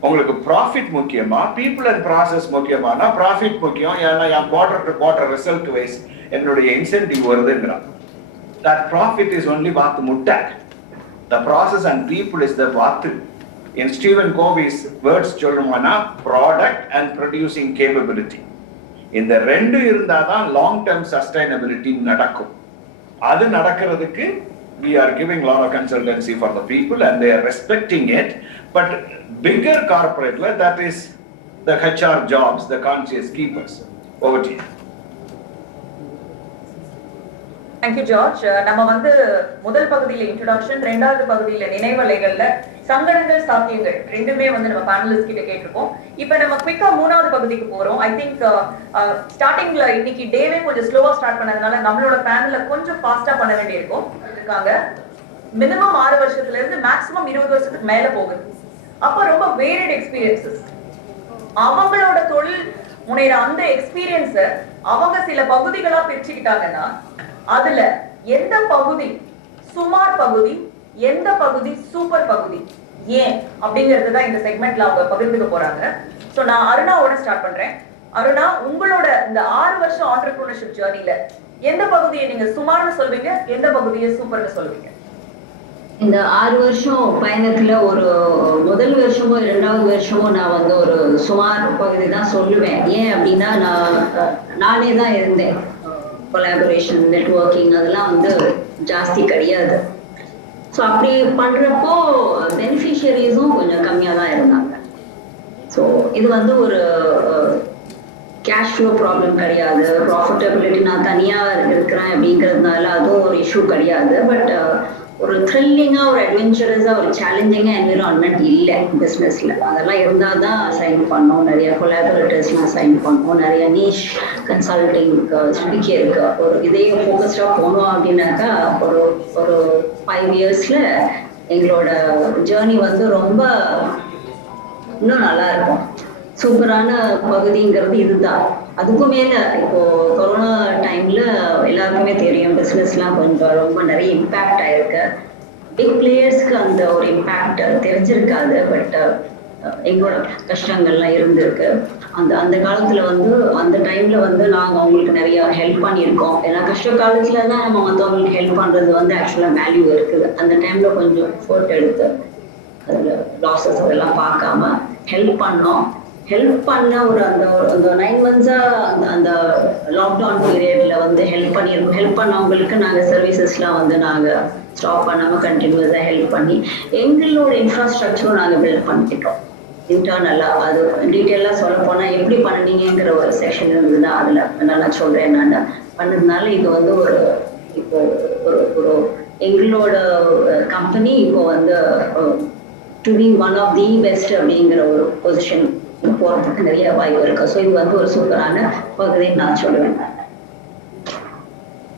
உங்களுக்கு ப்ராஃபிட் முக்கியமா பீப்புள் அண்ட் ப்ராசஸ் முக்கியமானா ப்ராஃபிட் முக்கியம், ஏன்னா என் quarter to quarter result wise என்னுடைய இன்சென்டிவ் வருதுங்கிறான். That profit is only vaathu mutta. The process and people is the vaathu. In Stephen Covey's words sollumana, product and producing capability. இந்த ரெண்டு இருந்தாதான் long term sustainability நடக்கும். அது நடக்கிறதுக்கு we are giving a lot of consultancy for the people and they are respecting it. But bigger corporate, that is the HR jobs, the conscious keepers. Over to you. Thank you George. நம்ம வந்து முதல் பகுதியில இன்ட்ரோடக்ஷன், ரெண்டாவது பகுதியில நினைவலைகள்ல சங்கடங்கள் சாத்தியங்கள் ரெண்டுமே வந்து நம்ம பேனலிஸ்ட் கிட்ட கேட்டிருக்கோம். இப்ப நம்ம குவிக்கா மூணாவது பகுதிக்கு போறோம். ஐ திங்க் ஸ்டார்டிங்ல இன்னைக்கு டேவே கொஞ்சம் ஸ்லோவா ஸ்டார்ட் பண்ணதுனால நம்மளோட பேனல கொஞ்சம் ஃபாஸ்டா பண்ண வேண்டியிருக்கும். இருக்காங்க மினிமம் 6 வருஷத்துல இருந்து மேக்ஸிமம் 20 வருஷத்துக்கு மேல போகுது. அப்ப ரொம்ப வேரியட் எக்ஸ்பீரியன்சஸ், அவங்களோட தொழில் முனைற அந்த எக்ஸ்பீரியன்ஸ அவங்க சில பகுதிகளா பிரிச்சுக்கிட்டாங்கன்னா அதுல எந்த பகுதி சுமார் பகுதி, எந்த பகுதி சூப்பர் பகுதி, ஏன் அப்படிங்கிறது தான் இந்த செக்மெண்ட்ல அவங்க பகிர்ந்துக்க போறாங்க. சோ நான் அருணாவோட ஸ்டார்ட் பண்றேன். அருணா, உங்களோட இந்த 6 வருஷம் ஆண்டர்பிரினர்ஷிப் ஜர்னில எந்த பகுதியை நீங்க சுமார்னு சொல்வீங்க, எந்த பகுதியை சூப்பர்னு சொல்வீங்க? இந்த 6 வருஷம் பயணத்துல ஒரு முதல் வருஷமோ 2வது வருஷமோ நான் வந்து ஒரு சுமார் பகுதி தான் சொல்லுவேன். ஏன் அப்படின்னா நானே தான் இருந்தேன். கொலாபரேஷன், நெட்வொர்க்கிங் அதெல்லாம் வந்து ஜாஸ்தி கிடையாது. ஸோ அப்படி பண்றப்போ பெனிஃபிஷியரிஸும் கொஞ்சம் கம்மியாக தான் இருந்தாங்க. ஸோ இது வந்து ஒரு கேஷ் ஃப்ளோ ப்ராப்ளம் கிடையாது. ப்ராஃபிட்டபிலிட்டி நான் தனியாக இருக்கிறேன் அப்படிங்கிறதுனால அதுவும் ஒரு இஷ்யூ கிடையாது. பட் ஒரு த்ரில்லிங்காக, ஒரு அட்வென்ச்சரஸாக, ஒரு சேலஞ்சிங்காக என்விரான்மெண்ட் இல்லை பிஸ்னஸில். அதெல்லாம் இருந்தால் தான் சைன் பண்ணோம். நிறைய கொலாபரேட்டர்ஸ்லாம் சைன் பண்ணோம். நிறைய நீஷ் கன்சல்டிங் ஸ்பீக் இருக்கு. ஒரு இதையே ஃபோக்கஸ்டாக போனோம் அப்படின்னாக்கா ஒரு 5 இயர்ஸில் எங்களோட ஜேர்னி வந்து ரொம்ப இன்னும் நல்லா இருக்கும். சூப்பரான பகுதிங்கிறது இதுதான். அதுக்கும் மேல இப்போ கொரோனா டைம்ல எல்லாருக்குமே தெரியும், பிசினஸ்லாம் கொஞ்சம் ரொம்ப நிறைய இம்பேக்ட் ஆயிருக்கு. பிக் பிளேயர்ஸ்க்கு அந்த ஒரு இம்பேக்ட் தெரிஞ்சிருக்காது. பட் எங்களோட கஷ்டங்கள்லாம் இருந்திருக்கு. அந்த காலத்துல வந்து அந்த டைம்ல வந்து நாங்க அவங்களுக்கு நிறைய ஹெல்ப் பண்ணியிருக்கோம். ஏன்னா கஷ்ட காலத்துல தான் நம்ம மற்றவங்களுக்கு ஹெல்ப் பண்றது வந்து ஆக்சுவலா வேல்யூ இருக்குது. அந்த டைம்ல கொஞ்சம் எஃபோர்ட் எடுத்து அதுல லாஸஸ் அதெல்லாம் பார்க்காம ஹெல்ப் பண்ணோம். ஹெல்ப் பண்ண அந்த 9 மந்த்ஸா அந்த லாக்டவுன் பீரியட்ல வந்து ஹெல்ப் பண்ணியிருக்கோம். ஹெல்ப் பண்ணவங்களுக்கு நாங்கள் சர்வீசஸ்லாம் வந்து நாங்கள் ஸ்டாப் பண்ணாமல் கண்டினியூஸாக ஹெல்ப் பண்ணி எங்களோட இன்ஃப்ராஸ்ட்ரக்சரும் நாங்கள் பில்ட் பண்ணிக்கிட்டோம் இன்டர்னலாக. அது டீட்டெயிலாக சொல்ல போனால் எப்படி பண்ணினீங்கிற ஒரு செக்ஷன் இருந்ததுன்னா அதில் நல்லா சொல்கிறேன். நான் பண்ணதுனால இது வந்து இப்போ ஒரு எங்களோட கம்பெனி இப்போ வந்து to be one of the best அப்படிங்கிற ஒரு பொசிஷன் போறதுக்கு நிறைய வாய்ப்பு இருக்கு. ஸோ இது வந்து ஒரு சூப்பரான பகுதின்னு நான் சொல்லுவேன்.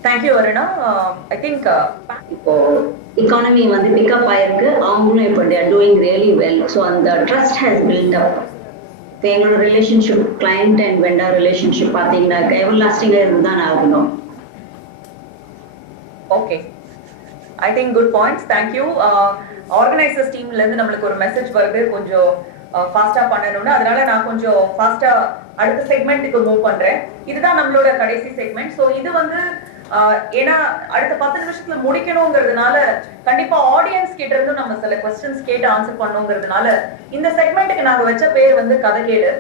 தேங்க்யூ அருணா. ஐ திங்க் இப்போ எக்கானமி வந்து பிக்கப் ஆயிருக்கு. அவங்களும் இப்போ they are doing really well. So அந்த ட்ரஸ்ட் ஹேஸ் பில்ட் அப். இப்போ எங்களோட relationship, client and vendor relationship பார்த்தீங்கன்னாக்கா எவர் லாஸ்டிங்காக இருந்து தான் ஆகணும். Okay, I think good points. Thank you. Organisers டீம்ல இருந்து நம்மளுக்கு ஒரு மெசேஜ் வருது, கொஞ்சம் ஃபாஸ்டா பண்ணணும்னு. அதனால நான் கொஞ்சம் ஃபாஸ்டா அடுத்த செக்மெண்ட்டுக்கு மூவ் பண்றேன். இதுதான் நம்மளோட கடைசி செக்மெண்ட். ஸோ இது வந்து ஏன்னா அடுத்த 10 நிமிஷத்துல முடிக்கணுங்கிறதுனால கண்டிப்பா ஆடியன்ஸ் கிட்ட இருந்து நம்ம சில கொஸ்டின்ஸ் கேட்டு ஆன்சர் பண்ணுங்கிறதுனால இந்த செக்மெண்ட்டுக்கு நாங்க வச்ச பேர் வந்து கதை கேளு.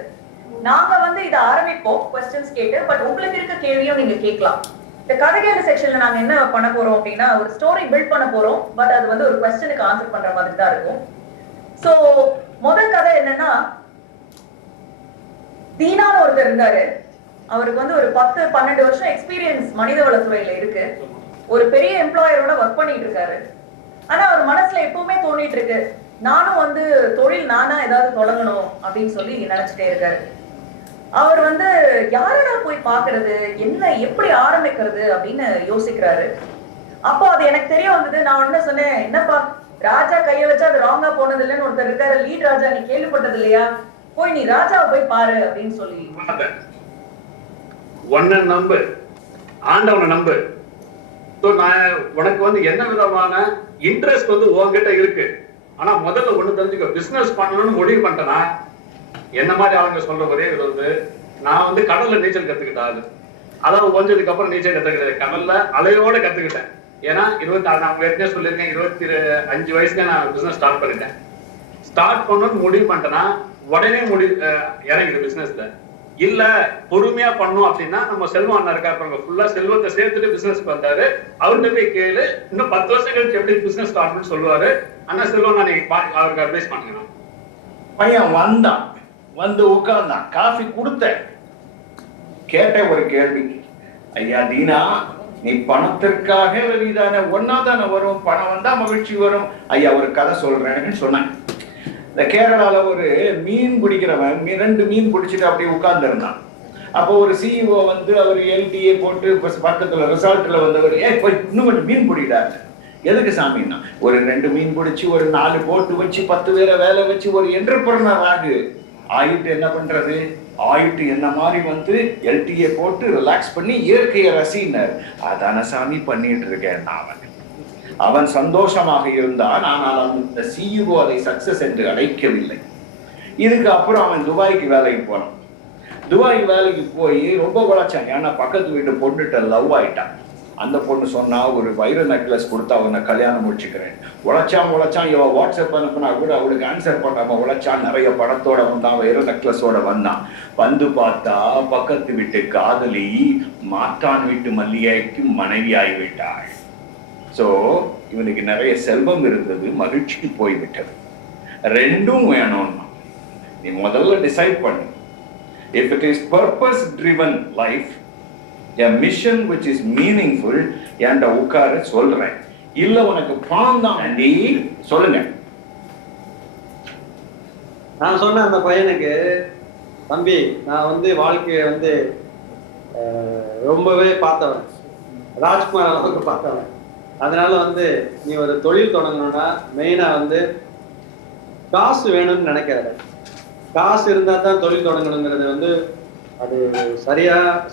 நாங்க வந்து இதை ஆரம்பிப்போம் கொஸ்டின்ஸ் கேட்டு, பட் உங்களுக்கு இருக்க கேள்வியும் நீங்க கேட்கலாம். இந்த கதை கேளு செக்ஷன்ல நாங்க என்ன பண்ண போறோம் அப்படின்னா ஒரு ஸ்டோரி பில்ட் பண்ண போறோம். பட் அது வந்து ஒரு கொஸ்டினுக்கு ஆன்சர் பண்ற மாதிரி தான் இருக்கும். சோ முதல் கதை என்னன்னா, தீனான்னு ஒருத்தர் இருந்தாரு. அவருக்கு வந்து ஒரு 10-12 வருஷம் எக்ஸ்பீரியன்ஸ் மனித வளத்துறையில இருக்கு. ஒரு பெரிய எம்ப்ளாயரோட ஒர்க் பண்ணிட்டு இருக்காரு. ஆனா அவர் மனசுல எப்பவுமே தோணிட்டு இருக்கு, நானும் வந்து தொழில் நானா ஏதாவது தொடங்கணும் அப்படின்னு சொல்லி நினைச்சிட்டே இருக்காரு. அவர் வந்து யாரடா போய் பாக்குறது, என்ன எப்படி ஆரம்பிக்கிறது அப்படின்னு யோசிக்கிறாரு. அப்போ அது எனக்கு தெரிய வந்தது. நான் என்ன சொன்னேன், என்னப்பா ராஜா கைய வச்சா அது ராங்கா போனது இல்லைன்னு ஒருத்தர் இருக்காரு, லீட் ராஜா, நீ கேள்விப்பட்டது இல்லையா, போய் நீ ராஜாவை போய் பாரு அப்படின்னு சொல்லி. ஒன்ன நம்பு, ஆண்டவனை நம்பு. நான் உனக்கு வந்து என்ன விதமான இன்ட்ரெஸ்ட் வந்து உங்ககிட்ட இருக்கு. ஆனா முதல்ல ஒண்ணு தெரிஞ்சுக்க, பிசினஸ் பண்ணணும்னு முடிவு பண்ணிட்டேன்னா என்ன மாதிரி ஆளுங்க சொல்ற ஒரே இது வந்து, நான் வந்து கடல்ல நீச்சல் கத்துக்கிட்டாரு. அதாவது கொஞ்சதுக்கு அப்புறம் நீச்சல் கத்துக்கிட்டேன், கடல்ல அலையோட கத்துக்கிட்டேன். ஏன்னா நான் ஏற்கனவே சொல்லியிருக்கேன், 25 வயசுல நான் பிசினஸ் ஸ்டார்ட் பண்ணிட்டேன். ஸ்டார்ட் பண்ணணும்னு முடிவு பண்ணிட்டேன்னா உடனே இறங்கிடு பிசினஸ்ல. இல்ல பொறுமையா பண்ணும் அப்படின்னா, நம்ம செல்வம் அண்ணா இருக்காரு, ஃபுல்லா செல்வத்தை சேர்த்துட்டு பிசினஸ்க்கு வந்தாரு. அவர்கிட்ட போய் கேளு, இன்னும் 10 வருஷம் கழிச்சு எப்படி பிசினஸ் ஸ்டார்ட் பண்ணு சொல்லுவாரு. அண்ணா செல்வம் நான் அவருக்கு அட்வைஸ் பண்ணுங்க. பையன் வந்தான், வந்து உட்கார்ந்தான், காஃபி கொடுத்தேன். கேட்ட ஒரு கேள்வி, ஐயா தீனா, நீ பணத்திற்காக வெளிதானே, ஒன்னாதானே வரும், பணம் வந்தா மகிழ்ச்சி வரும். ஐயா ஒரு கதை சொல்றேன்னு சொன்னேன். இந்த கேரளால ஒரு மீன் பிடிக்கிறவன் 2 மீன் பிடிச்சிட்டு அப்படியே உட்கார்ந்து இருந்தான். அப்போ ஒரு சிஇஓ வந்து அவர் எல்டிஏ போட்டு பக்கத்துல ரிசால்ட்ல வந்தவர், போய் இன்னும் கொஞ்சம் மீன் பிடிக்கிறாரு. எதுக்கு சாமின்னா, ஒரு 2 மீன் பிடிச்சி ஒரு 4 போட்டு வச்சு 10 பேரை வேலை வச்சு ஒரு என்டர்பிரனர் ஆயிட்டு என்ன பண்றது, ஆயிட்டு என்ன மாதிரி வந்து எல்டிஏ போட்டு ரிலாக்ஸ் பண்ணி இயற்கையை ரசினார். அதான சாமி பண்ணிட்டு இருக்கேன். அவன் சந்தோஷமாக இருந்தான். ஆனால் அந்த சிஇஓ அதை சக்சஸ் என்று அழைக்கவில்லை. இதுக்கு அப்புறம் அவன் துபாய்க்கு வேலைக்கு போனான். துபாய் வேலைக்கு போய் ரொம்ப உழைச்சான். ஏன்னா பக்கத்து வீட்டு பொண்ணுகிட்ட லவ் ஆயிட்டான். அந்த பொண்ணு சொன்னா, ஒரு வைர நெக்லஸ் கொடுத்தா அவனை கல்யாணம் முடிச்சுக்கிறேன். உழைச்சான். இவன் வாட்ஸ்அப் அனுப்புனா கூட அவளுக்கு ஆன்சர் பண்ணாம உழைச்சான். நிறைய படத்தோட வந்தான், வைர நெக்லஸோட வந்தான். வந்து பார்த்தா பக்கத்து வீட்டு காதலி மாட்டான் வீட்டு மல்லிகைக்கு மனைவி ஆகிவிட்டாள். சோ இவனுக்கு நிறைய செல்வம் இருந்தது, மகிழ்ச்சிக்கு போய்விட்டது. ரெண்டும் வேணும்னா நீ முதல்ல டிசைட் பண்ணு. If it is purpose driven life, a mission which is meaningful, என்கிட்ட உட்கார சொல்றேன். இல்ல உனக்கு பணம் தான் நீ சொல்லுங்க. நான் சொன்ன அந்த பையனுக்கு, தம்பி நான் வந்து வாழ்க்கையை வந்து ரொம்பவே பார்த்தவன், ராஜ்குமார் அளவுக்கு பார்த்தவன். அதனால வந்து நீ ஒரு தொழில் தொடங்கணும்னா மெயினா வந்து காசு வேணும்னு நினைக்காத. காசு இருந்தா தான் தொழில் தொடங்கணுங்கிறது வந்து அது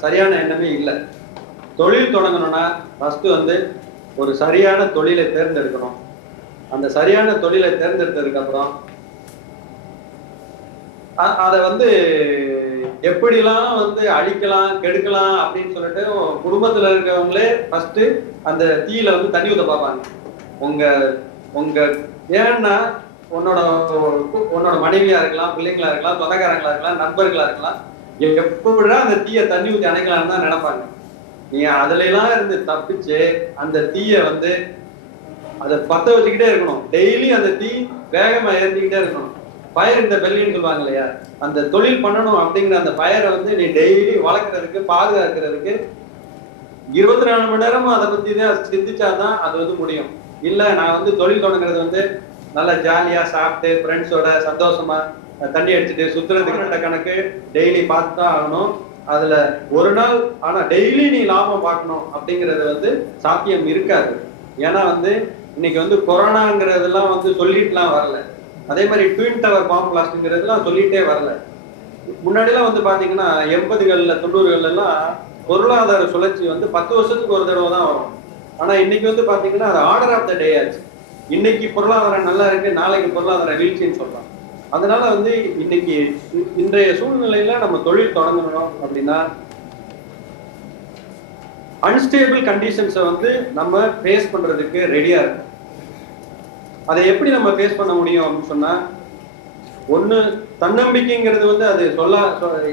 சரியான எண்ணமே இல்லை. தொழில் தொடங்கணும்னா ஃபர்ஸ்ட் வந்து ஒரு சரியான தொழிலை தேர்ந்தெடுக்கணும். அந்த சரியான தொழிலை தேர்ந்தெடுத்ததுக்கு அப்புறம் அதை வந்து எப்படிலாம் வந்து அழிக்கலாம், கெடுக்கலாம் அப்படின்னு சொல்லிட்டு குடும்பத்துல இருக்கவங்களே ஃபர்ஸ்ட் அந்த தீயில வந்து தண்ணி ஊத்த பார்ப்பாங்க. உங்க ஏன்னா உன்னோட மனைவியா இருக்கலாம், பிள்ளைங்களா இருக்கலாம், சொந்தக்காரங்களா இருக்கலாம், நண்பர்களா இருக்கலாம், எப்படிடா அந்த தீயை தண்ணி ஊத்தி அணைக்கலாம்னு தான் நினைப்பாங்க. நீ அதுல எல்லாம் இருந்து தப்பிச்சு அந்த தீய வந்து அதை பத்த வச்சுக்கிட்டே இருக்கணும். டெய்லி அந்த தீ வேகமா ஏறிக்கிட்டே இருக்கணும். ஃபயர் இந்த பெல்லின்னு சொல்லுவாங்க இல்லையா, அந்த தொழில் பண்ணணும் அப்படிங்கிற அந்த ஃபயரை வந்து நீ டெய்லி வளர்க்கறதுக்கு, பாதுகாக்கிறதுக்கு 24 மணி நேரமும் அதை பத்தி தான் சிந்திச்சாதான் அது வந்து முடியும். இல்ல நான் வந்து தொழில் தொடங்குறது வந்து நல்லா ஜாலியா சாப்பிட்டு ஃப்ரெண்ட்ஸோட சந்தோஷமா தண்ணி அடிச்சுட்டு சுத்துறதுக்கு கணக்கு டெய்லி பார்த்து தான் ஆகணும். அதுல ஒரு நாள் ஆனா டெய்லி நீ லாபம் பார்க்கணும் அப்படிங்கிறது வந்து சாத்தியம் இருக்காது. ஏன்னா வந்து இன்னைக்கு வந்து கொரோனாங்கிறதுலாம் வந்து சொல்லிட்டுலாம் வரல. அதே மாதிரி ட்வின் டவர் பாம்பு பிளாஸ்ட்ங்கிறதுலாம் சொல்லிட்டே வரல. முன்னாடிலாம் வந்து பாத்தீங்கன்னா 80களில் 90களிலாம் பொருளாதார சுழற்சி வந்து 10 வருஷத்துக்கு ஒரு தடவை தான் வரும். ஆனா இன்னைக்கு வந்து பாத்தீங்கன்னா அது ஆர்டர் ஆஃப் த டே ஆச்சு. இன்னைக்கு பொருளாதாரம் நல்லா இருக்கு, நாளைக்கு பொருளாதார வீழ்ச்சின்னு சொல்லலாம். அதனால வந்து இன்னைக்கு இன்றைய சூழ்நிலையில நம்ம தொழில் தொடங்கணும் அப்படின்னா அன்ஸ்டேபிள் கண்டிஷன்ஸை வந்து நம்ம ஃபேஸ் பண்றதுக்கு ரெடியா இருக்கும். அதை எப்படி நம்ம ஃபேஸ் பண்ண முடியும் அப்படின்னு சொன்னா, ஒண்ணு தன்னம்பிக்கைங்கிறது வந்து அது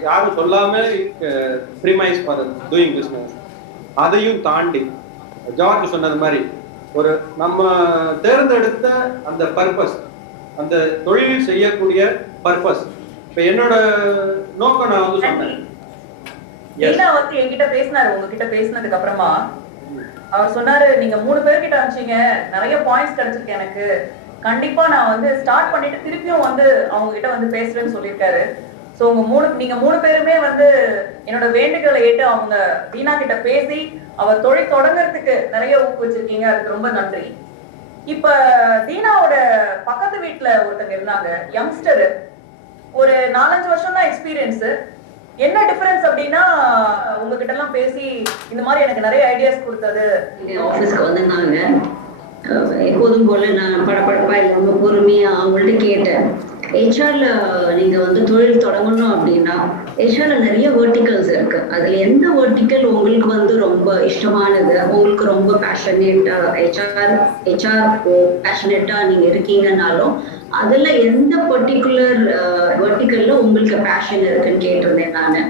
யாரும் சொல்லாம ப்ரிமைஸ் ஃபார் டூயிங் பிசினஸ். அதையும் தாண்டி ஜார்ஜ் சொன்னது மாதிரி ஒரு நம்ம தேர்ந்தெடுத்த அந்த பர்பஸ், அந்த தொழில் செய்யக்கூடிய பர்பஸ். இப்ப என்னோட நோக்கம் நான் வந்து சொன்னேன். வந்து என்கிட்ட பேசினாரு. உங்ககிட்ட பேசினதுக்கு அப்புறமா அவர் சொன்னாரு நீங்க 3 பேர்கிட்ட அனுப்பிச்சீங்க, நிறைய பாயிண்ட்ஸ் கிடைச்சிருக்கு எனக்கு, கண்டிப்பா நான் வந்து ஸ்டார்ட் பண்ணிட்டு திருப்பியும் வந்து அவங்க கிட்ட வந்து பேசுறேன்னு சொல்லியிருக்காரு. ஸோ நீங்க 3 பேருமே வந்து என்னோட வேண்டுகளை ஏற்று அவங்க தீனா கிட்ட பேசி அவர் தொழில் தொடங்குறதுக்கு நிறைய ஊக்குவிச்சிருக்கீங்க, அதுக்கு ரொம்ப நன்றி. இப்ப தீனாவோட பக்கத்து வீட்டுல ஒருத்தங்க இருந்தாங்க, யங்ஸ்டர், ஒரு 4-5 வருஷம் தான் எக்ஸ்பீரியன்ஸ். என்ன டிஃபரன்ஸ் அப்படின்னா உங்ககிட்ட எல்லாம் பேசி இந்த மாதிரி எனக்கு நிறைய ஐடியாஸ் கொடுத்தது. ஆஃபீஸ்க்கு வந்திருந்தாங்க, எப்போதும் போல நான் படப்படப்பா இல்லாம பொறுமையா அவங்கள்ட்ட கேட்டேன். ஹெச்ஆர்ல நீங்க வந்து தொழில் தொடங்கணும் அப்படின்னா ஹெச்ஆர்ல நிறைய வெர்டிகல்ஸ் இருக்கு. அதுல எந்த வெர்டிக்கல் உங்களுக்கு வந்து ரொம்ப இஷ்டமானது, உங்களுக்கு ரொம்ப பேஷனேட்டா ஹெச்ஆர் பேஷனேட்டா நீங்க இருக்கீங்கன்னாலும் அதுல எந்த பர்டிகுலர் வெர்டிக்கல்ல உங்களுக்கு பேஷன் இருக்குன்னு கேட்டிருந்தேன் நான்.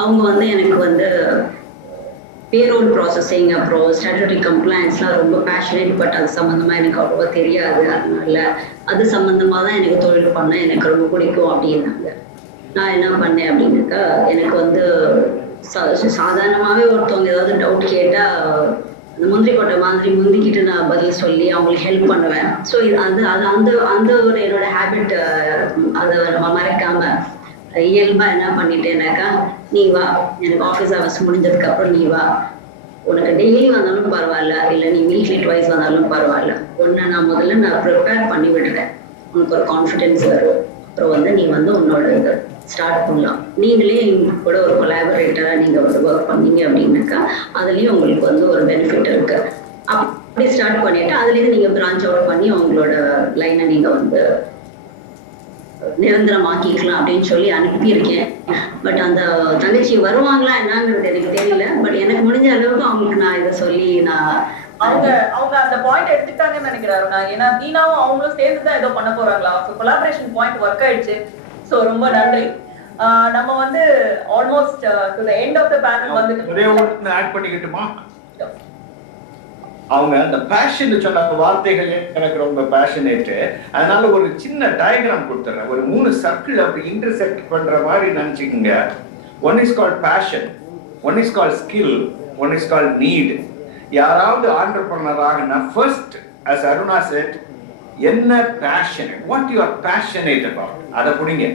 அவங்க வந்து எனக்கு வந்து பேரோல் ப்ராசஸிங் அப்புறம் ஸ்டாட்யூட்டரி கம்ப்ளைண்ட்ஸ்லாம் ரொம்ப பேஷனேட், பட் அது சம்மந்தமாக எனக்கு அவ்வளோவா தெரியாது, அதனால அது சம்மந்தமாக தான் எனக்கு தொழில் பண்ண எனக்கு ரொம்ப பிடிக்கும் அப்படின்னாங்க. நான் என்ன பண்ணேன் அப்படின்னாக்கா, எனக்கு வந்து சாதாரணமாகவே ஒருத்தவங்க ஏதாவது டவுட் கேட்டால் இந்த முந்திரி கொட்டை மாதிரி முந்திக்கிட்டு நான் பதில் சொல்லி அவங்களுக்கு ஹெல்ப் பண்ணுவேன். ஸோ அது அந்த அந்த ஒரு என்னோட ஹேபிட், அதை நம்ம மறைக்காம இயல்பா என்ன பண்ணிட்டேனாக்கா, நீ வா, எனக்கு ஆஃபீஸ் ஹவர்ஸ் முடிஞ்சதுக்கு அப்புறம் நீ வா, உனக்கு டெய்லி வந்தாலும் பரவாயில்ல, இல்லை நீ வீக்லி ட்வைஸ் வந்தாலும் பரவாயில்ல, ஒன்று நான் முதல்ல நான் ப்ரிப்பேர் பண்ணி விடுறேன், உனக்கு ஒரு கான்ஃபிடென்ஸ் வரும், அப்புறம் வந்து நீ வந்து உன்னோட இதை ஸ்டார்ட் பண்ணலாம். நீங்களே கூட ஒரு கொலாபரேட்டரா நீங்க வந்து ஒர்க் பண்ணீங்க அப்படின்னாக்கா அதுலயும் உங்களுக்கு வந்து ஒரு பெனிஃபிட் இருக்கு. அப்படி ஸ்டார்ட் பண்ணிட்டு அதுலேருந்து நீங்க பிரான்ச் அவுட் பண்ணி உங்களோட லைனை நீங்க வந்து நிரந்தரமாக்கிக்கலாம் அப்படின்னு சொல்லி அனுப்பியிருக்கேன். பட் அந்த தங்கச்சி வருவாங்களா என்னங்கிறது எனக்கு தெரியல. பட் எனக்கு முடிஞ்ச அளவுக்கு அவங்களுக்கு நான் இதை சொல்லி அவங்க அந்த பாயிண்ட் எடுத்துட்டாங்கன்னு நினைக்கிறாரு. ஏன்னா தீனாவும் அவங்களும் சேர்ந்து தான் ஏதோ பண்ண போறாங்களா, கொலாபரேஷன் பாயிண்ட் ஒர்க் ஆயிடுச்சு. சோ ரொம்ப நன்றி. நம்ம வந்து almost to the end of the panel வந்து ஒரே ஒன்னு ஆட் பண்ணிக்கிட்டுமா, அவங்க அந்த பேஷன் சொன்ன வார்த்தைகள் எனக்கு ரொம்ப பேஷனேட். அதனால ஒரு சின்ன டயக்ராம் கொடுத்துறேன், ஒரு 3 சர்க்கிள் அப்படி இன்டர்செக்ட் பண்ற மாதிரி நினைச்சுக்கோங்க. One is called passion, one is called skill, one is called need. யாராவது ஆண்டர்பிரனர் ஆகனா ஃபர்ஸ்ட், as Aruna said, என்ன passion, what you are passionate about, அதை புரிங்க.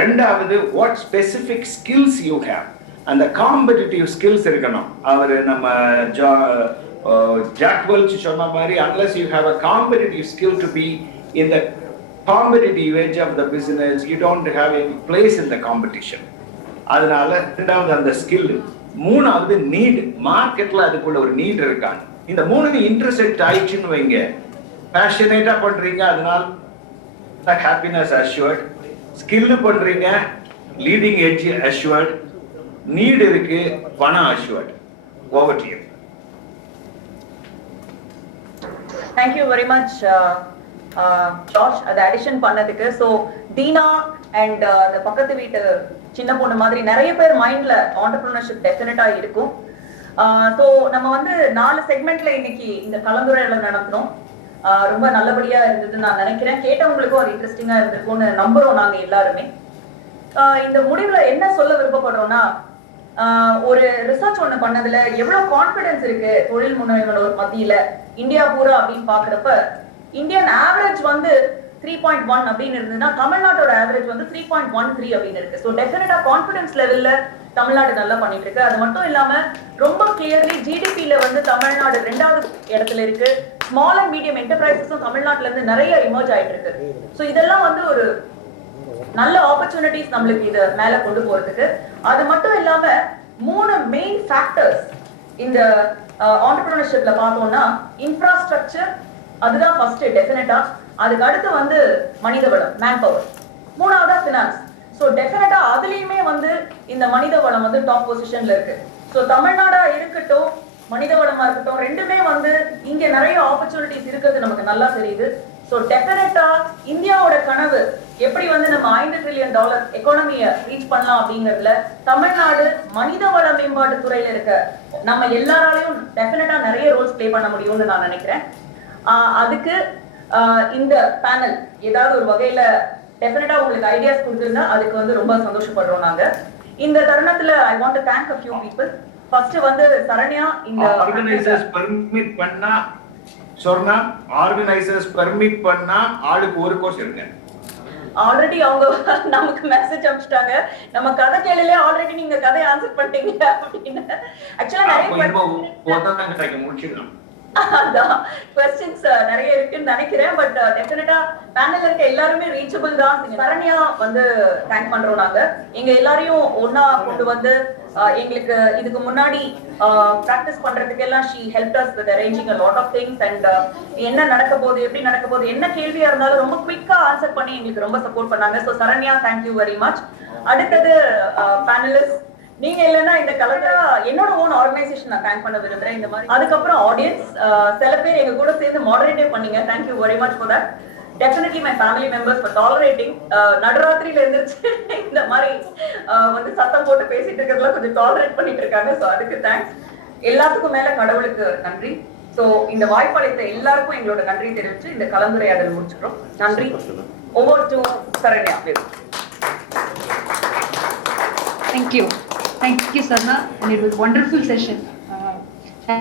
ரெண்டாவது, what specific skills you have, அந்த காம்படிட்டிவ் ஸ்கில்ஸ் இருக்கணும். அவர் நம்ம Jack Welch சொன்ன மாதிரி, unless you have a competitive skill to be in the competitive edge of the business, you don't have any place in the competition. அதனால ரெண்டாவது அந்த ஸ்கில். மூணாவது நீட், மார்க்கெட்ல அதுக்குள்ள ஒரு நீட் இருக்காங்க. இந்த மூணு இன்டர்செக்ட் ஆயிடுச்சுன்னு வைங்க, பேஷனேட்டா பண்றீங்க, அதனால ஹாப்பினஸ் அஷ்யூர்ட், ஸ்கில் பண்றீங்க, லீடிங் எட்ஜ் அஷ்யூர்ட், நீட் இருக்கு, பணம் assured. Over to you. Thank you very much, Josh, அதை அடிஷன் பண்ணதுக்கு. ஸோ தீனா அண்ட் அந்த பக்கத்து வீட்டு சின்ன பொண்ணு மாதிரி நிறைய பேர் மைண்ட்ல ஆண்டர்பிரினர்ஷிப் டெஃபினட்டா இருக்கும். ஸோ நம்ம வந்து 4 செக்மெண்ட்ல இன்னைக்கு இந்த கலந்துரையாடல் நடத்தினோம். ரொம்ப நல்லபடியா இருந்ததுன்னு நான் நினைக்கிறேன். கேட்டவங்களுக்கும் அது இன்ட்ரெஸ்டிங்கா இருந்திருக்கும்னு நம்புறோம் நாங்க எல்லாருமே. இந்த முடிவுல என்ன சொல்ல விருப்பப்படுறோம்னா, ஒரு ரிசர்ச் ஒண்ணு பண்ணதுல எவ்வளவு கான்பிடன்ஸ் இருக்கு தொழில் முனைவோர் மத்தியில இந்தியா பூரா அப்படின்னு பாக்குறப்ப, இந்தியன் ஆவரேஜ் வந்து 3.1 அப்படின்னு இருந்ததுன்னா தமிழ்நாட்டோட ஆவரேஜ் வந்து 3.13 அப்படின்னு இருக்கு. ஸோ டெஃபினட்டா கான்பிடன்ஸ் லெவல்ல தமிழ்நாடு நல்லா பண்ணிட்டு இருக்கு. அது மட்டும் இல்லாம ரொம்ப கிளியர்லி ஜிடிபில வந்து தமிழ்நாடு 2வது இடத்துல இருக்கு. ஸ்மால் அண்ட் மீடியம் என்டர்பிரைசஸும் தமிழ்நாட்டுல இருந்து நிறைய எமர்ஜ் ஆயிட்டு இருக்கு. ஸோ இதெல்லாம் வந்து ஒரு நல்ல ஆப்பர்ச்சுனிட்டிஸ் நம்மளுக்கு இத மேல கொண்டு போறதுக்கு. அது மட்டும் இல்லாம 3 மெயின் ஃபேக்டர்ஸ் இந்த ஆண்டர்பிரினர்ஷிப்ல பார்த்தோம்னா, இன்ஃப்ராஸ்ட்ரக்சர் அதுதான் ஃபர்ஸ்ட் டெஃபினட்டா, அதுக்கு அடுத்து வந்து மனித வளம், மேன் பவர், 3வதா ஃபினான்ஸ். ஸோ டெஃபினட்டா அதுலயுமே வந்து இந்த மனித வளம் வந்து டாப் பொசிஷன்ல இருக்கு. ஸோ தமிழ்நாடா இருக்கட்டும், மனித வளமா இருக்கட்டும், ரெண்டுமே வந்து இங்க நிறைய ஆப்பர்ச்சுனிட்டிஸ் இருக்கிறது நமக்கு நல்லா தெரியுது. ஸோ டெஃபினட்டா இந்தியாவோட கனவு எப்படி வந்து நம்ம $5 trillion எக்கானமியை ரீச் பண்ணலாம் அப்படிங்கிறதுல தமிழ்நாடு மனித வள மேம்பாட்டு துறையில இருக்க நம்ம எல்லாராலையும் டெஃபினட்டா நிறைய ரோல்ஸ் பிளே பண்ண முடியும்னு நான் நினைக்கிறேன். அதுக்கு இந்த பேனல் ஏதாவது ஒரு வகையில டெஃபினட்டா உங்களுக்கு ஐடியாஸ் கொடுத்திருந்தா அதுக்கு வந்து ரொம்ப சந்தோஷப்படுறோம் நாங்க. இந்த தருணத்துல I want to thank a few people. First வந்து சரண்யா இந்த ஆர்கனைசர்ஸ் பெர்மிட் பண்ணா சொர்ணா, ஆர்கனைசர்ஸ் பெர்மிட் பண்ணா ஆளுக்கு ஒரு கோர்ஸ் எடுங்க. ஆல்ரெடி அவங்க நமக்கு மெசேஜ் அனுப்பிச்சிட்டாங்க, நம்ம கதை கேளலே ஆல்ரெடி நீங்க கதை ஆன்சர் பண்ணிட்டீங்க அப்படின்னு. ஆக்சுவலா நிறைய முடிச்சிடலாம். அதான் क्वेश्चंस நிறைய இருக்குன்னு நினைக்கிறேன். பட் டெஃபினட்டா பேனல்ல இருக்க எல்லாருமே ரீச்சபிள் தான். சரண்யா வந்து தேங்க் பண்றோம். நாங்க எங்க எல்லாரையும் ஒண்ணா கொண்டு வந்து எங்களுக்கு இதுக்கு முன்னாடி பிராக்டிஸ் பண்றதுக்கு எல்லாம் she helped us with arranging a lot of things and என்ன நடக்க போகுது, எப்படி நடக்க போகுது, என்ன கேள்வியா இருந்தாலும் ரொம்ப குயிக்கா ஆன்சர் பண்ணி எங்களுக்கு ரொம்ப சப்போர்ட் பண்ணாங்க. So Saranya, thank you very much. அடுத்தது பேனலிஸ்ட், நீங்க இல்லன்னா இந்த கலந்தா என்னோட ஓன் ஆர்கனைசேஷன் நான் தேங்க் பண்ண விரும்புறேன். இந்த மாதிரி அதுக்கப்புறம் ஆடியன்ஸ் சில பேர் எங்க கூட சேர்ந்து மாடரேட்டே பண்ணீங்க. thank you very much for that. Definitely my family members for tolerating. நடராத்திரியில இருந்துச்சு இந்த மாதிரி வந்து சத்தம் போட்டு பேசிட்டு இருக்கிறதுல கொஞ்சம் டாலரேட் பண்ணிட்டு இருக்காங்க. சோ அதுக்கு தேங்க்ஸ். எல்லாத்துக்கும் மேல கடவுளுக்கு நன்றி. சோ இந்த வாய்ப்பளித்த எல்லாருக்கும் எங்களோட நன்றி தெரிவிச்சு இந்த கலந்துரையாடல் முடிச்சுக்கிறோம். நன்றி. Over to Saranya. Thank you, Sarna, and it was a wonderful session.